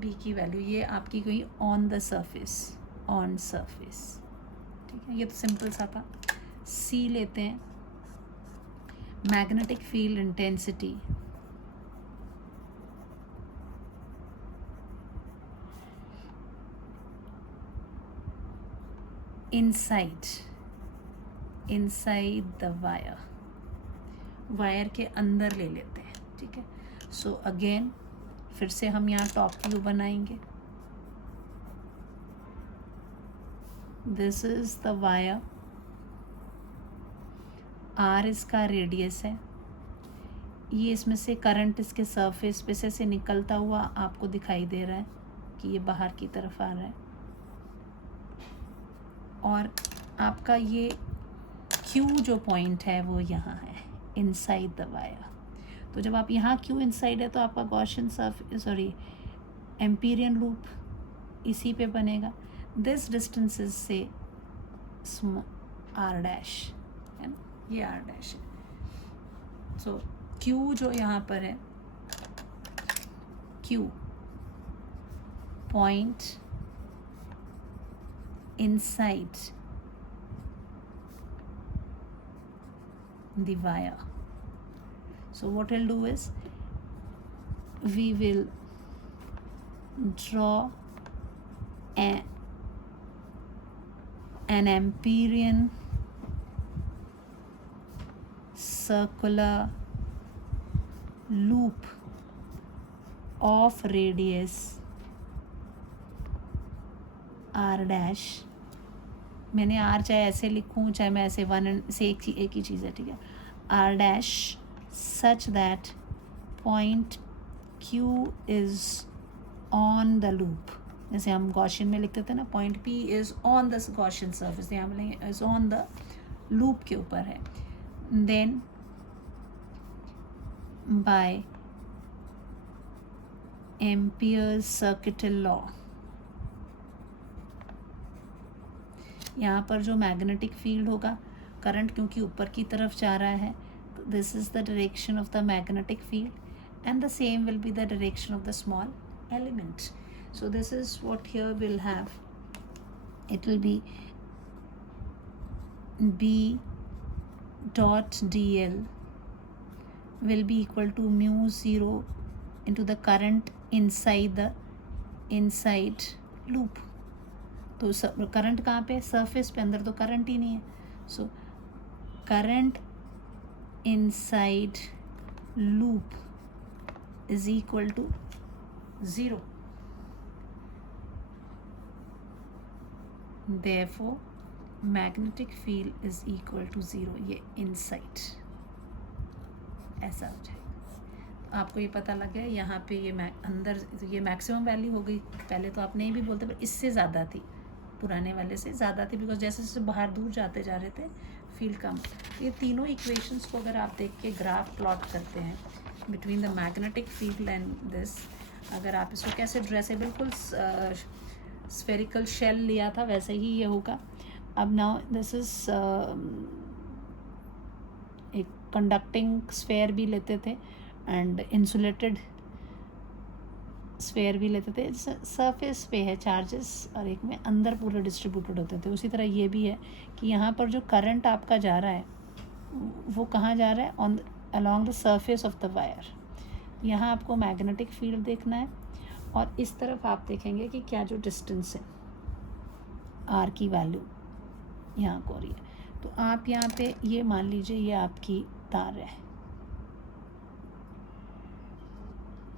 b की वैल्यू, ये आपकी गई on the surface, on surface, ठीक है. ये तो सिंपल सा था. c लेते हैं, magnetic field intensity inside the wire के अंदर ले लेते हैं, ठीक है. सो अगेन फिर से हम यहाँ टॉप व्यू बनाएंगे. This is the wire, R इसका रेडियस है. ये इसमें से करंट इसके सरफेस पे से निकलता हुआ आपको दिखाई दे रहा है कि ये बाहर की तरफ आ रहा है. और आपका ये क्यू जो पॉइंट है वो यहाँ है, इनसाइड द वायर. तो जब आप यहाँ क्यू इनसाइड है तो आपका गॉसियन एम्पीरियन लूप इसी पे बनेगा. दिस डिस्टेंस इज से आर डैश, है ना, ये आर डैश है. सो क्यू जो यहाँ पर है, Q point inside the wire. So what we'll do is we will draw an Amperian circular loop of radius r dash. मैंने r चाहे ऐसे लिखूँ चाहे मैं ऐसे वन से एक ही चीज़ है, ठीक है. r dash such that point q is on the loop. जैसे हम गॉसियन में लिखते थे ना, point p is on the Gaussian surface, यहाँ बोलेंगे इज़ ऑन द लूप के ऊपर है. Then by Ampere's circuital law, यहाँ पर जो मैग्नेटिक फील्ड होगा, करंट क्योंकि ऊपर की तरफ जा रहा है, this is the direction of the magnetic field and the same will be the direction of the small element. So this is what here will have, it will be b dot dl will be equal to mu 0 into the current inside loop. तो करंट कहाँ पे, सरफेस पे, अंदर तो करंट ही नहीं है. So current inside loop is equal to 0. Therefore magnetic field is equal to 0. ये इनसाइड ऐसा हो जाएगा. आपको ये पता लग गया यहाँ पे ये अंदर ये मैक्सिमम वैल्यू हो गई। पहले तो आप नहीं भी बोलते, पर इससे ज़्यादा थी, पुराने वाले से ज़्यादा थी, बिकॉज जैसे जैसे बाहर दूर जाते जा रहे थे फील्ड कम। ये तीनों इक्वेशंस को अगर आप देख के ग्राफ प्लॉट करते हैं between the magnetic field and this, अगर आप इसको कैसे ड्रेस है, बिल्कुल स्फेरिकल शेल लिया था वैसे ही ये होगा। अब नाउ दिस इज एक कंडक्टिंग स्फेयर भी लेते थे एंड इंसुलेटेड स्फेयर भी लेते थे। सरफेस पे है चार्जेस और एक में अंदर पूरे डिस्ट्रीब्यूटेड होते थे। उसी तरह ये भी है कि यहाँ पर जो करंट आपका जा रहा है वो कहाँ जा रहा है, on along the surface of the wire. यहाँ आपको मैग्नेटिक फील्ड देखना है और इस तरफ आप देखेंगे कि क्या जो डिस्टेंस है आर की वैल्यू यहाँ को हो रही है। तो आप यहाँ पे ये मान लीजिए ये आपकी तार है,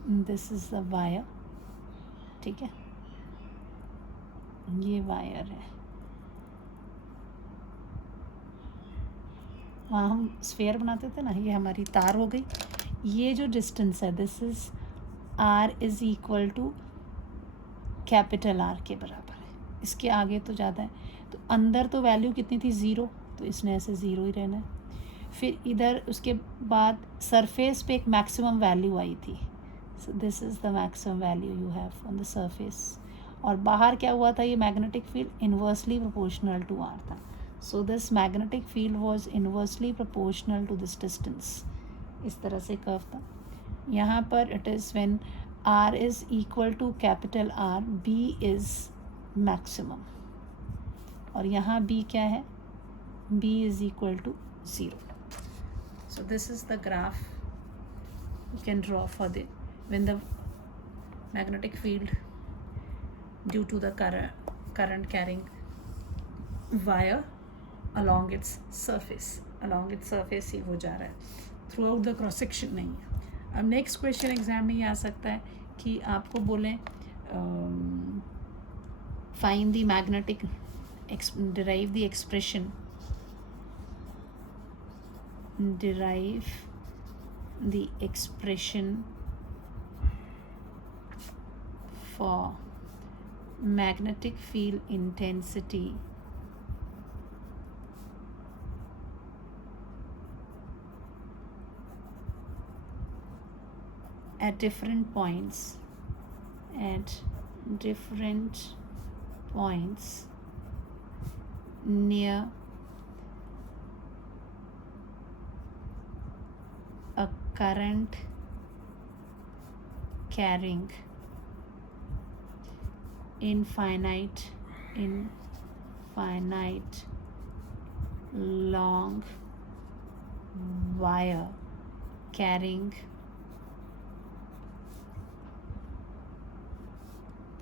दिस इज द वायर, ठीक है, ये वायर है। वहाँ हम स्फेयर बनाते थे ना, ये हमारी तार हो गई। ये जो डिस्टेंस है this is R is equal to capital R के बराबर है। इसके आगे तो ज़्यादा है, तो अंदर तो वैल्यू कितनी थी 0, तो इसने ऐसे 0 ही रहना है। फिर इधर उसके बाद सरफेस पे एक मैक्सिमम वैल्यू आई थी, so this is the maximum value you have on the surface. और बाहर क्या हुआ था, ये magnetic field inversely proportional to R था, so this magnetic field was inversely proportional to this distance. इस तरह से कर्व था। यहाँ पर it is when R is equal to capital R, B is maximum, और यहाँ बी क्या है, B is equal to 0। So this is the graph you can draw for the when the magnetic field due to the current carrying wire along its surface ही हो जा रहा है, through out the cross section नहीं है। अब नेक्स्ट क्वेश्चन एग्जाम में ये आ सकता है कि आपको बोलें find the magnetic, derive the expression for magnetic field intensity at different points near a current carrying infinite long wire carrying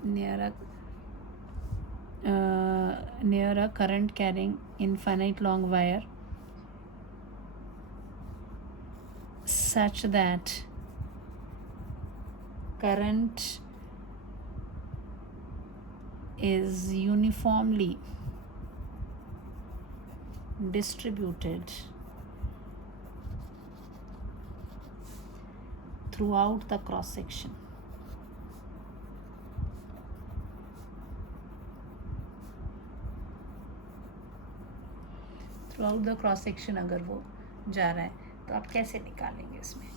near a current carrying infinite long wire such that current is uniformly distributed throughout the cross section. Through out the cross section अगर वो जा रहा है तो आप कैसे निकालेंगे इसमें।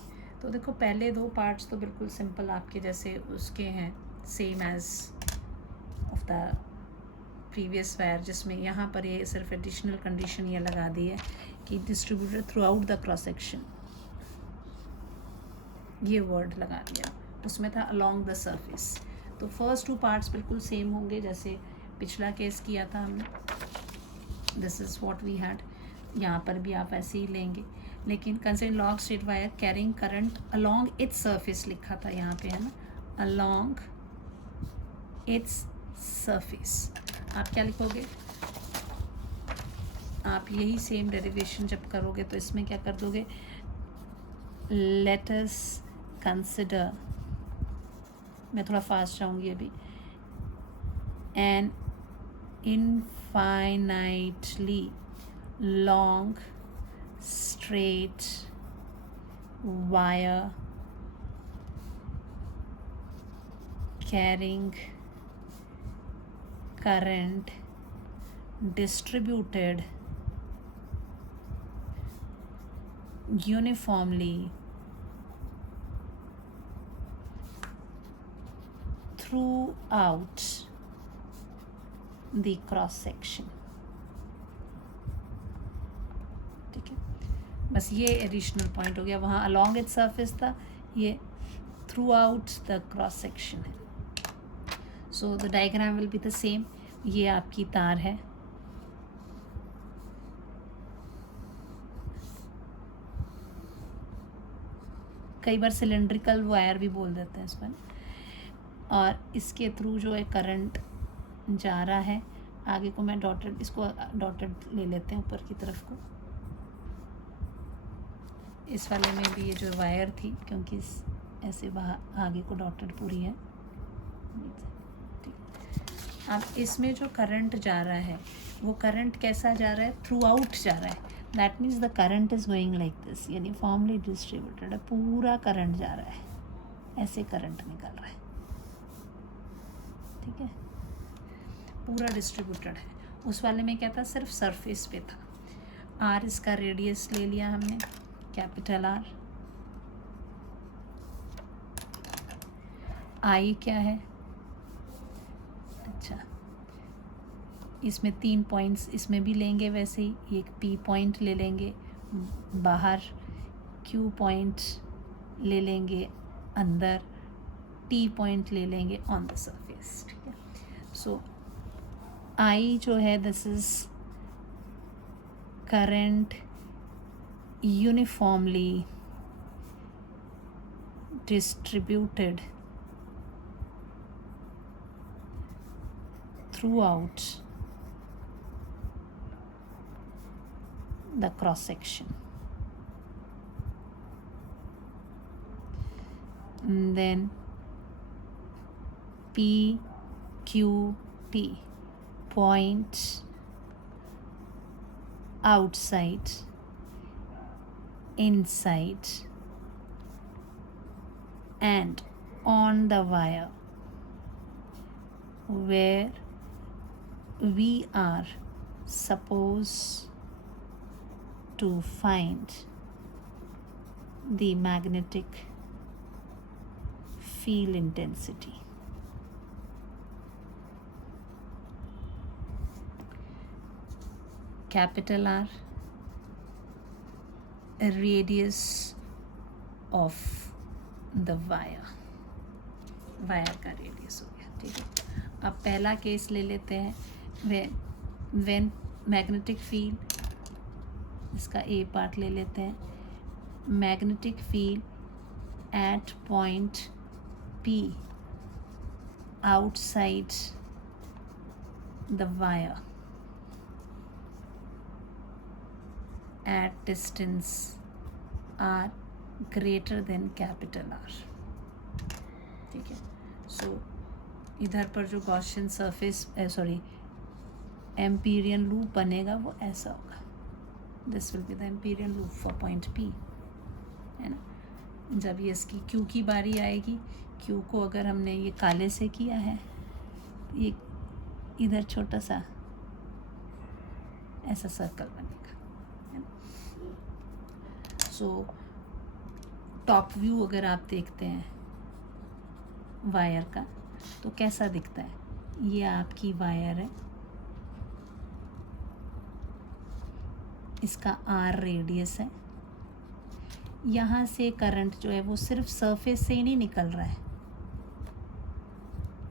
तो देखो पहले 2 पार्ट्स तो बिल्कुल सिंपल आपके जैसे उसके हैं, same as of the previous wire, जिसमें यहाँ पर ये सिर्फ एडिशनल कंडीशन ये लगा दी है कि distributed throughout the cross section, ये वर्ड लगा दिया। उसमें था अलॉन्ग द सरफेस। तो फर्स्ट 2 पार्ट्स बिल्कुल सेम होंगे जैसे पिछला केस किया था हमने, this is what we had. यहाँ पर भी आप ऐसे ही लेंगे, लेकिन consider long straight wire carrying current along its surface लिखा था यहाँ पे, है ना, अलॉन्ग इट्स सरफेस। आप क्या लिखोगे, आप यही सेम डेरिवेशन जब करोगे तो इसमें क्या कर दोगे, लेट अस कंसिडर, मैं थोड़ा फास्ट जाऊँगी अभी, N infinitely long straight wire carrying current distributed uniformly throughout the cross section. ठीक है, बस ये एडिशनल पॉइंट हो गया. वहाँ along its surface था, ये throughout the cross section है. So the diagram will be the same. ये आपकी तार है. कई बार सिलेंड्रिकल वायर भी बोल देते हैं इस पर. और इसके थ्रू जो है करंट जा रहा है. आगे को मैं डॉटेड, इसको डॉटेड ले लेते हैं ऊपर की तरफ को. इस वाले में भी ये जो वायर थी, क्योंकि इस ऐसे बाहर आगे को डॉटेड पूरी है. ठीक. अब इसमें जो करंट जा रहा है वो करंट कैसा जा रहा है? थ्रू आउट जा रहा है. That means the current is going like this, uniformly distributed. पूरा करंट जा रहा है, ऐसे करंट निकल रहा है. ठीक है, पूरा डिस्ट्रीब्यूटेड है. उस वाले में क्या था? सिर्फ सरफेस पे था. आर इसका रेडियस ले लिया हमने, कैपिटल आर. आई क्या है? अच्छा, इसमें 3 पॉइंट्स इसमें भी लेंगे वैसे ही. एक पी पॉइंट ले लेंगे बाहर, क्यू पॉइंट ले लेंगे अंदर, टी पॉइंट ले लेंगे ऑन द सरफेस. ठीक है. सो आई जो है, this is current uniformly distributed throughout the cross section. And then P, Q, T point outside, inside, and on the wire where we are supposed to find the magnetic field intensity. Capital R, a radius of the wire. Wire का रेडियस हो गया. ठीक है. अब पहला केस ले लेते हैं. when मैग्नेटिक फील्ड, इसका ए पार्ट ले लेते हैं. Magnetic field at point P outside the wire at distance R greater than capital R. ठीक है. सो इधर पर जो गॉसियन सरफेस एम्पीरियन लूप बनेगा वो ऐसा होगा. This will be the Amperian loop for point P, है ना. जब ये इसकी क्यू की बारी आएगी, क्यू को अगर हमने ये काले से किया है, ये इधर छोटा सा ऐसा सर्कल बनेगा, है ना. सो टॉप व्यू अगर आप देखते हैं वायर का तो कैसा दिखता है? ये आपकी वायर है, इसका आर रेडियस है. यहाँ से करंट जो है वो सिर्फ सरफेस से ही नहीं निकल रहा है.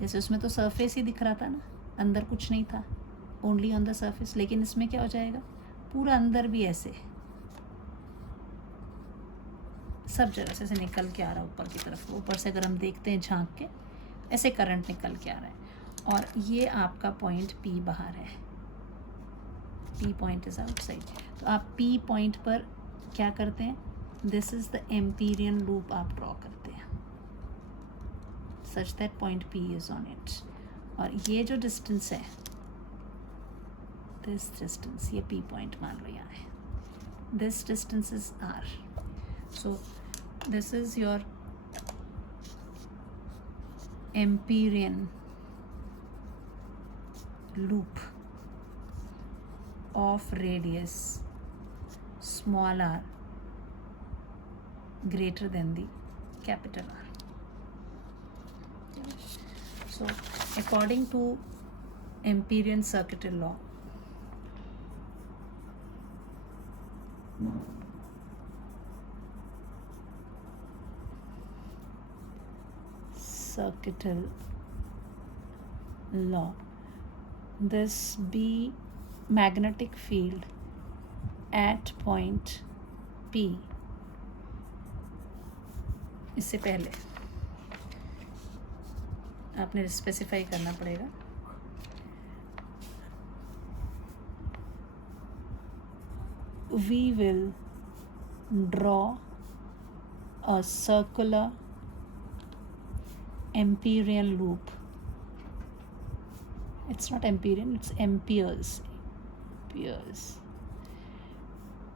जैसे उसमें तो सरफेस ही दिख रहा था ना, अंदर कुछ नहीं था, ओनली ऑन द सरफेस. लेकिन इसमें क्या हो जाएगा? पूरा अंदर भी ऐसे सब जगह से निकल के आ रहा है ऊपर की तरफ. ऊपर से अगर हम देखते हैं झांक के, ऐसे करंट निकल के आ रहा है. और ये आपका पॉइंट पी बाहर है. P point is outside. तो आप पी पॉइंट पर क्या करते हैं? This is the Amperian loop आप ड्रॉ करते हैं, such that point P is on it. और ये जो डिस्टेंस है, दिस डिस्टेंस, ये पी पॉइंट मान लो यहाँ है. This distance is R. So this is your Empyrean loop of radius small r greater than the capital R. So according to Empyrean circuital law, this B magnetic field at point P, इससे पहले आपने स्पेसिफाई करना पड़ेगा we will draw a circular Empyrean loop. It's not Empyrean, it's amperes.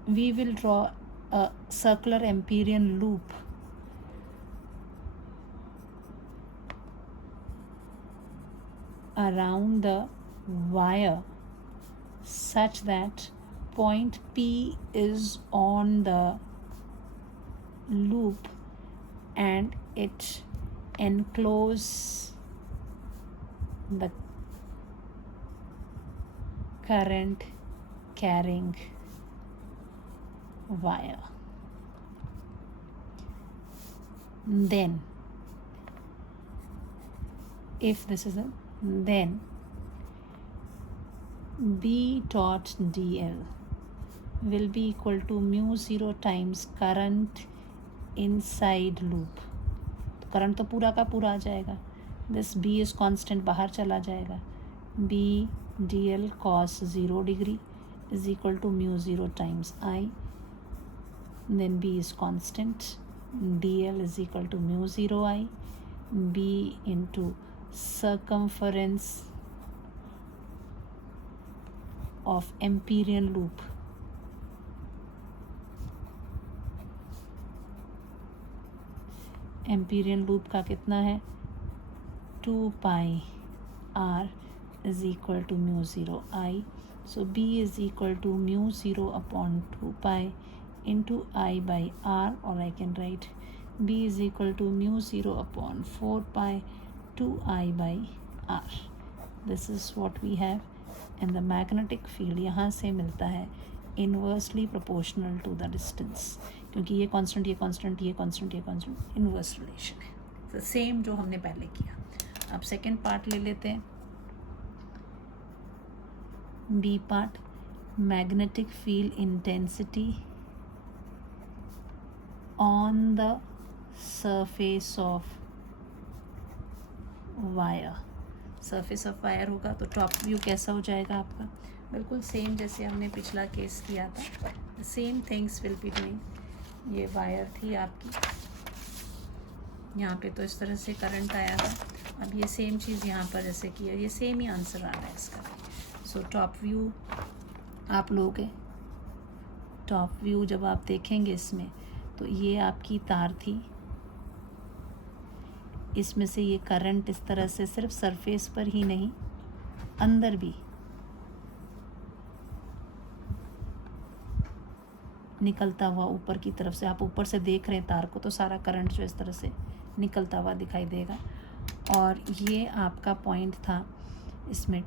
We will draw a circular Empyrean loop around the wire such that point P is on the loop and it encloses the current carrying wire. Then if this is then B dot dl will be equal to mu 0 times current inside loop. तो करंट तो पूरा का पूरा आ जाएगा. दिस B is constant, बाहर चला जाएगा. B dl cos 0 degree is equal to mu 0 times I. Then B is constant. dl is equal to mu 0 I. B into circumference of Empyrean loop. Empyrean loop का कितना है 2 pi r is equal to mu 0 I. So B is equal to mu 0 upon 2 pi into I by r, or I can write B is equal to mu 0 upon 4 pi 2 I by r. This is what we have, and the magnetic field यहाँ से मिलता है inversely proportional to the distance, क्योंकि ये constant ये constant ये constant ये constant inverse relation है. The same जो हमने पहले किया. अब second part ले लेते हैं. B part, magnetic field intensity on the surface of wire. Surface of wire होगा तो टॉप व्यू कैसा हो जाएगा आपका, बिल्कुल सेम जैसे हमने पिछला केस किया था. Same things will be doing. ये वायर थी आपकी, यहाँ पे तो इस तरह से करंट आया था. अब ये सेम चीज़ यहाँ पर जैसे किया, ये सेम ही आंसर आ रहा है इसका. सो टॉप व्यू आप लोगे, टॉप व्यू जब आप देखेंगे इसमें तो ये आपकी तार थी, इसमें से ये करंट इस तरह से सिर्फ सरफेस पर ही नहीं अंदर भी निकलता हुआ ऊपर की तरफ से, आप ऊपर से देख रहे हैं तार को तो सारा करंट जो इस तरह से निकलता हुआ दिखाई देगा. और ये आपका पॉइंट था, इसमें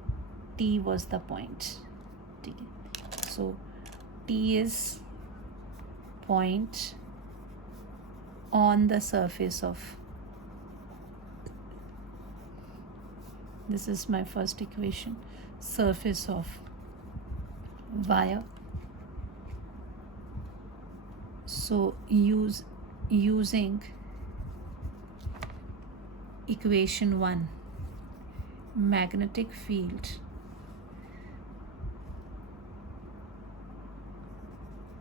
T was the point. ठीक है. सो T is point on the surface of, this is my first equation, surface of wire. So using equation 1, magnetic field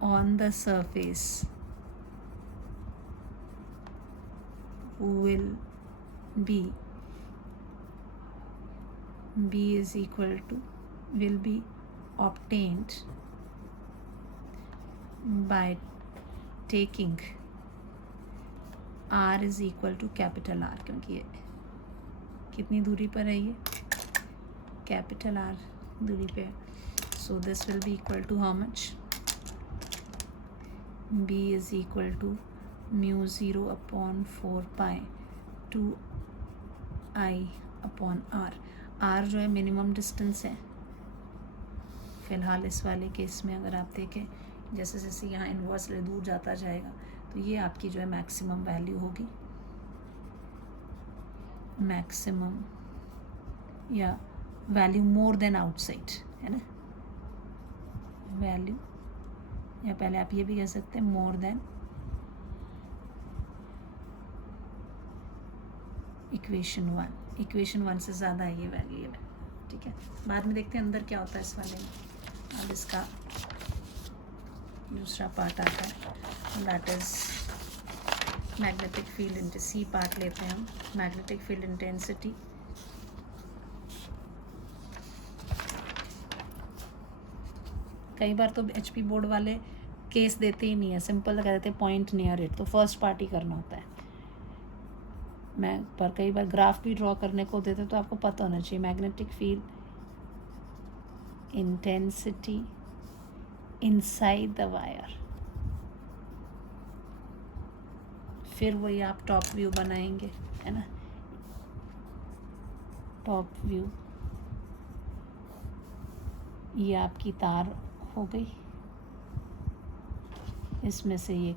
on the surface will be B is equal to, will be obtained by taking R is equal to capital R, क्योंकि कितनी दूरी पर है ये, कैपिटल आर दूरी पे है. So this will be equal to how much, B is equal to mu 0 upon 4 pi 2 I upon R. R जो है मिनिमम डिस्टेंस है फ़िलहाल इस वाले केस में. अगर आप देखें जैसे जैसे यहाँ इन्वर्सली दूर जाता जाएगा तो ये आपकी जो है मैक्सिमम वैल्यू होगी, मैक्सिमम या वैल्यू मोर देन आउटसाइड, है ना, वैल्यू, या पहले आप ये भी कह सकते हैं मोर देन इक्वेशन 1. इक्वेशन 1 से ज़्यादा है ये वैल्यू, ये वैल्यू, ठीक है. बाद में देखते हैं अंदर क्या होता है इस वाले में. अब इसका दूसरा पार्ट आता है, that is magnetic field intensity. C part लेते हैं हम, मैग्नेटिक फील्ड इंटेंसिटी. कई बार तो एचपी बोर्ड वाले केस देते ही नहीं है, सिंपल कह देते हैं पॉइंट नियर इट, तो फर्स्ट पार्ट ही करना होता है. मैं पर कई बार ग्राफ भी ड्रॉ करने को देते तो आपको पता होना चाहिए magnetic field intensity inside the wire. फिर वही आप टॉप व्यू बनाएंगे, है ना, टॉप व्यू. ये आपकी तार हो गई, इसमें से ये,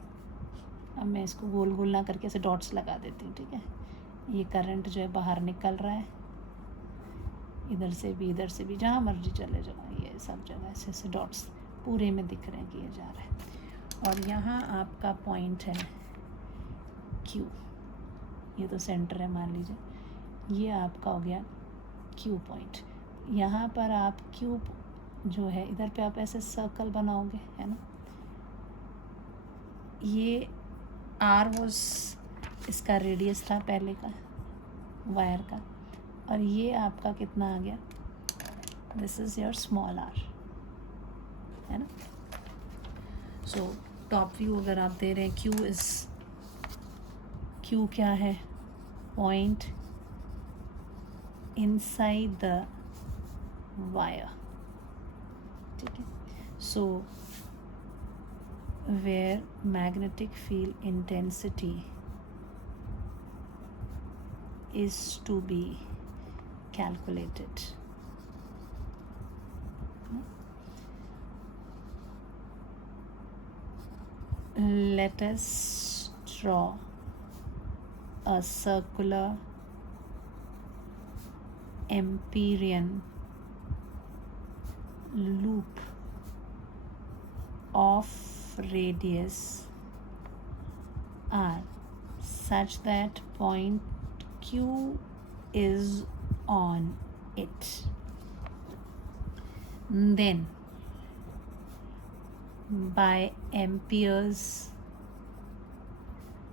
अब मैं इसको गोल गोल ना करके ऐसे डॉट्स लगा देती हूँ, ठीक है. ये करंट जो है बाहर निकल रहा है, इधर से भी जहाँ मर्जी चले जाओ, ये सब जगह ऐसे ऐसे डॉट्स पूरे में दिख रहे हैं कि ये जा रहा है. और यहाँ आपका पॉइंट है Q, ये तो सेंटर है मान लीजिए, ये आपका हो गया Q पॉइंट. यहाँ पर आप Q जो है इधर पे आप ऐसे सर्कल बनाओगे, है ना. ये R वॉज इसका रेडियस था पहले का वायर का, और ये आपका कितना आ गया, this is your small r, है ना. सो टॉप व्यू अगर आप दे रहे हैं, Q क्या है, पॉइंट इनसाइड द वायर, ठीक है. सो where magnetic field intensity is to be calculated. Let us draw a circular Amperian loop of radius r such that point Q is on it. Then by Ampere's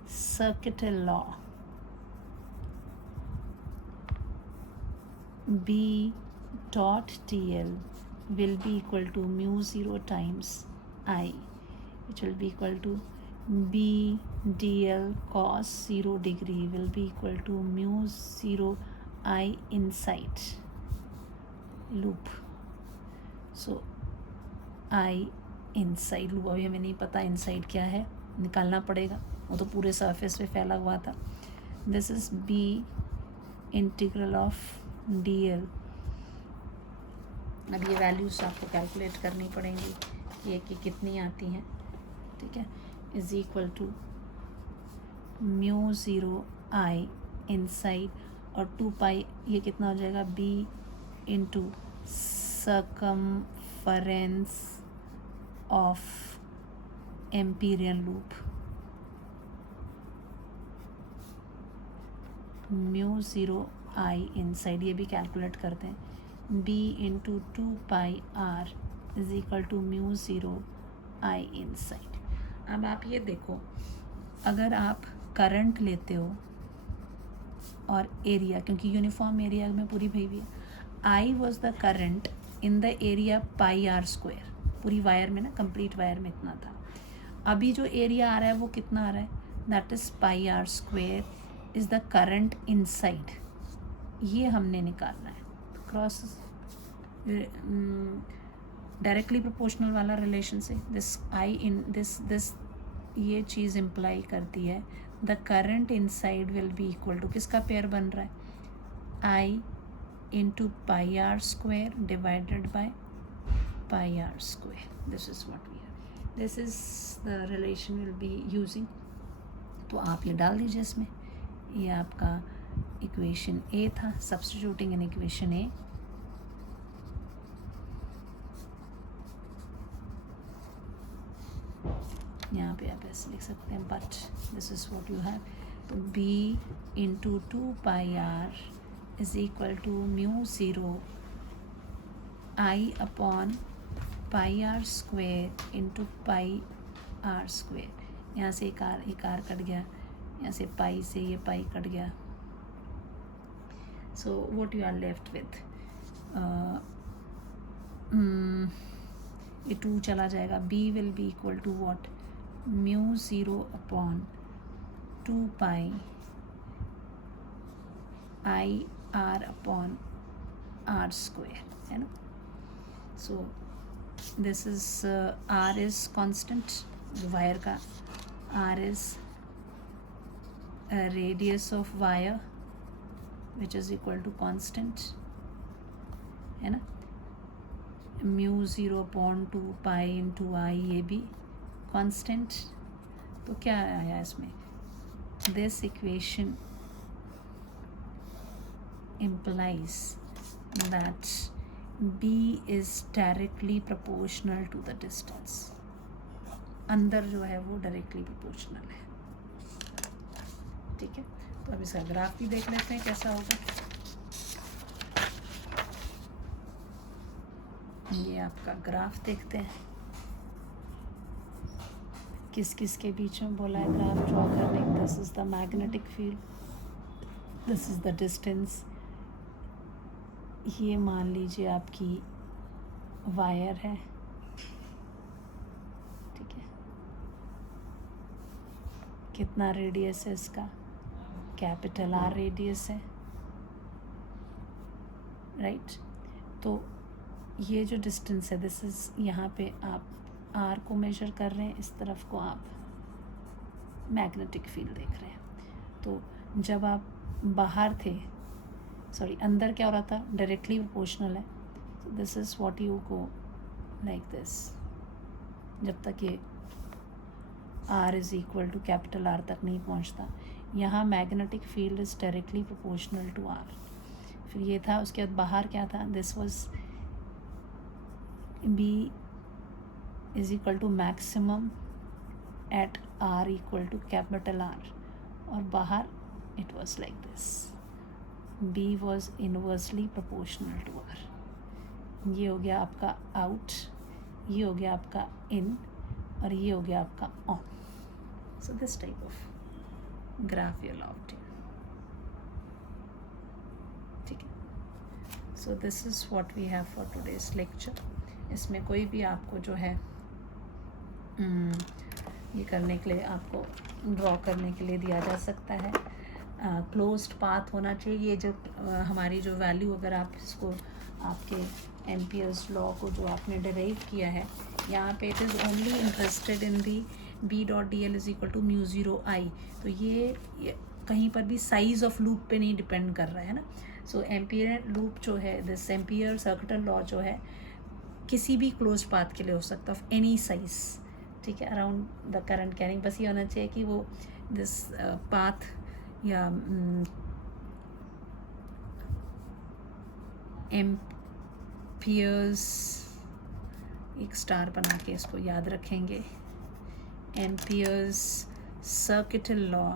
circuital law, B dot TL will be equal to mu 0 times I, which will be equal to B dl cos 0 degree will be equal to mu 0 I inside loop. So I inside loop, अभी हमें नहीं पता inside क्या है, निकालना पड़ेगा, वो तो पूरे सरफेस पे फैला हुआ था. This is B integral of dl. अब ये वैल्यूज आपको कैलकुलेट करनी पड़ेंगी, ये कि कितनी आती हैं, ठीक है. Is equal to mu 0 I inside और 2 पाई, ये कितना हो जाएगा, B into circumference of Amperian loop, mu 0 I inside, ये भी कैलकुलेट करते हैं, B into 2 pi R is equal to mu 0 I inside. अब आप ये देखो, अगर आप करंट लेते हो और एरिया, क्योंकि यूनिफॉर्म एरिया में पूरी भरी हुई है, I was the current in the area pi R square, पूरी वायर में ना, कंप्लीट वायर में इतना था. अभी जो एरिया आ रहा है वो कितना आ रहा है, that is pi R square is the current inside, ये हमने निकालना है। क्रॉस डायरेक्टली प्रोपोर्शनल वाला रिलेशन से दिस आई इन दिस ये चीज़ इम्प्लाई करती है the current inside will be equal to, किसका पेयर बन रहा है, I into pi R square divided by pi R square. This is what we have, this is the relation will be using. तो आप ये डाल दीजिए इसमें. ये आपका इक्वेशन ए था. सब्स्टिट्यूटिंग इन इक्वेशन ए, यहाँ पे आप ऐसे लिख सकते हैं, but this is what you have. तो b into 2πr is equal to mu zero I upon pi R square into pi R square. यहाँ से एक आर कट गया, यहाँ से पाई से ये पाई कट गया. So what you are left with, ये 2 चला जाएगा. b will be equal to what, mu zero upon 2 I R upon R square, है ना. So this is R is constant, wire का R is radius of wire which is equal to constant, है ना. Mu zero upon 2 into I, ये भी कांस्टेंट. तो क्या आया इसमें, this equation implies that b is directly proportional to the distance. अंदर जो है वो डायरेक्टली प्रोपोर्शनल है. ठीक है, तो अब इसका ग्राफ भी देख लेते हैं कैसा होगा. ये आपका ग्राफ देखते हैं, किस किस के बीच में बोला है ग्राफ ड्रॉ करने. This is the magnetic field, this is the distance. ये मान लीजिए आपकी वायर है, ठीक है. कितना रेडियस है इसका, कैपिटल आर रेडियस है, राइट. तो ये जो डिस्टेंस है, दिस इज़, यहाँ पे आप आर को मेजर कर रहे हैं, इस तरफ को आप मैग्नेटिक फील्ड देख रहे हैं. तो जब आप बाहर थे, सॉरी अंदर क्या हो रहा था, डायरेक्टली प्रोपोर्शनल है. This is what you go like this, जब तक ये R is equal to capital R तक नहीं पहुंचता. यहाँ magnetic field is directly proportional to R. फिर ये था, उसके बाद बाहर क्या था, this was B is equal to maximum at R equal to capital R, और बाहर it was like this, b was inversely proportional to r. ये हो गया आपका आउट, ये हो गया आपका इन, और ये हो गया आपका on. So this type of graph you locked in. ठीक है, so this is what we have for today's lecture. इसमें कोई भी आपको जो है ये करने के लिए, आपको ड्रॉ करने के लिए दिया जा सकता है. क्लोज्ड पाथ होना चाहिए. ये जो हमारी जो वैल्यू, अगर आप इसको आपके एम्पियर्स लॉ को जो आपने डिराइव किया है, यहाँ पे it is only interested in the B dot D L is equal to mu zero I. तो ये कहीं पर भी साइज़ ऑफ लूप पे नहीं डिपेंड कर रहा है ना. सो एम्पियर लूप जो है, दिस एम्पियर सर्किटल लॉ जो है, किसी भी क्लोज पाथ के लिए हो सकता है, ऑफ एनी साइज. ठीक है, अराउंड द करंट कैरिंग. बस ये होना चाहिए कि वो दिस पाथ या एम्पियर्स, एक स्टार बना के इसको याद रखेंगे. Amperes circuital law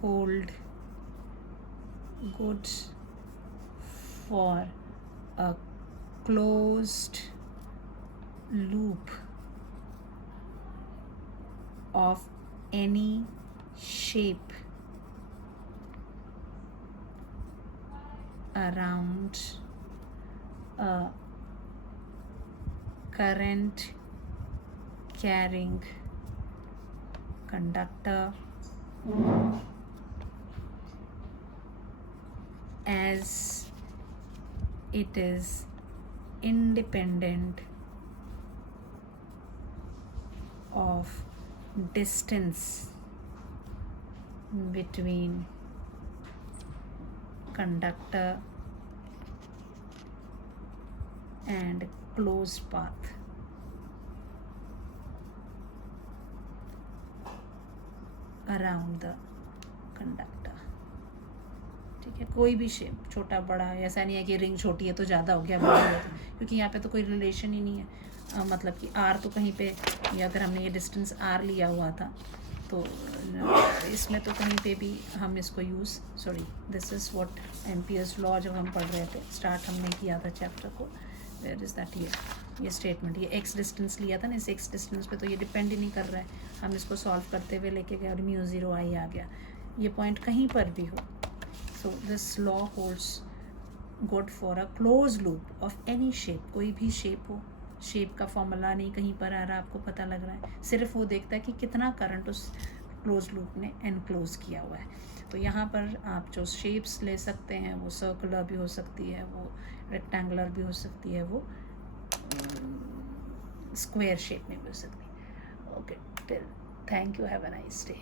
hold good for a closed loop of any shape around a current carrying conductor as it is independent of distance between conductor and closed path. Around the conductor. ठीक है, कोई भी शेप, छोटा बड़ा, ऐसा नहीं है कि रिंग छोटी है तो ज़्यादा हो गया, बड़ा हो तो, क्योंकि यहाँ पे तो कोई रिलेशन ही नहीं है। मतलब कि आर तो कहीं पे, या अगर हमने ये डिस्टेंस आर लिया हुआ था तो इसमें तो कहीं पे भी हम इसको use, sorry this is what Ampere's law जब हम पढ़ रहे थे, स्टार्ट हमने किया था चैप्टर को, वेयर इज़ दैट, ये स्टेटमेंट, ये एक्स डिस्टेंस लिया था ना, इस एक्स डिस्टेंस पे तो ये डिपेंड ही नहीं कर रहा है, हम इसको सॉल्व करते हुए लेके गए और म्यू ज़ीरो आई आ गया। ये पॉइंट कहीं पर भी हो, so this law holds good for a close loop of any shape, कोई भी शेप हो, शेप का फॉर्मूला नहीं कहीं पर आ रहा, आपको पता लग रहा है, सिर्फ वो देखता है कि कितना करंट उस क्लोज लूप ने एनक्लोज किया हुआ है। तो यहाँ पर आप जो शेप्स ले सकते हैं वो सर्कुलर भी हो सकती है, वो रेक्टेंगुलर भी हो सकती है, वो स्क्वायर शेप में भी हो सकती है। Okay, till, thank you, have a nice day.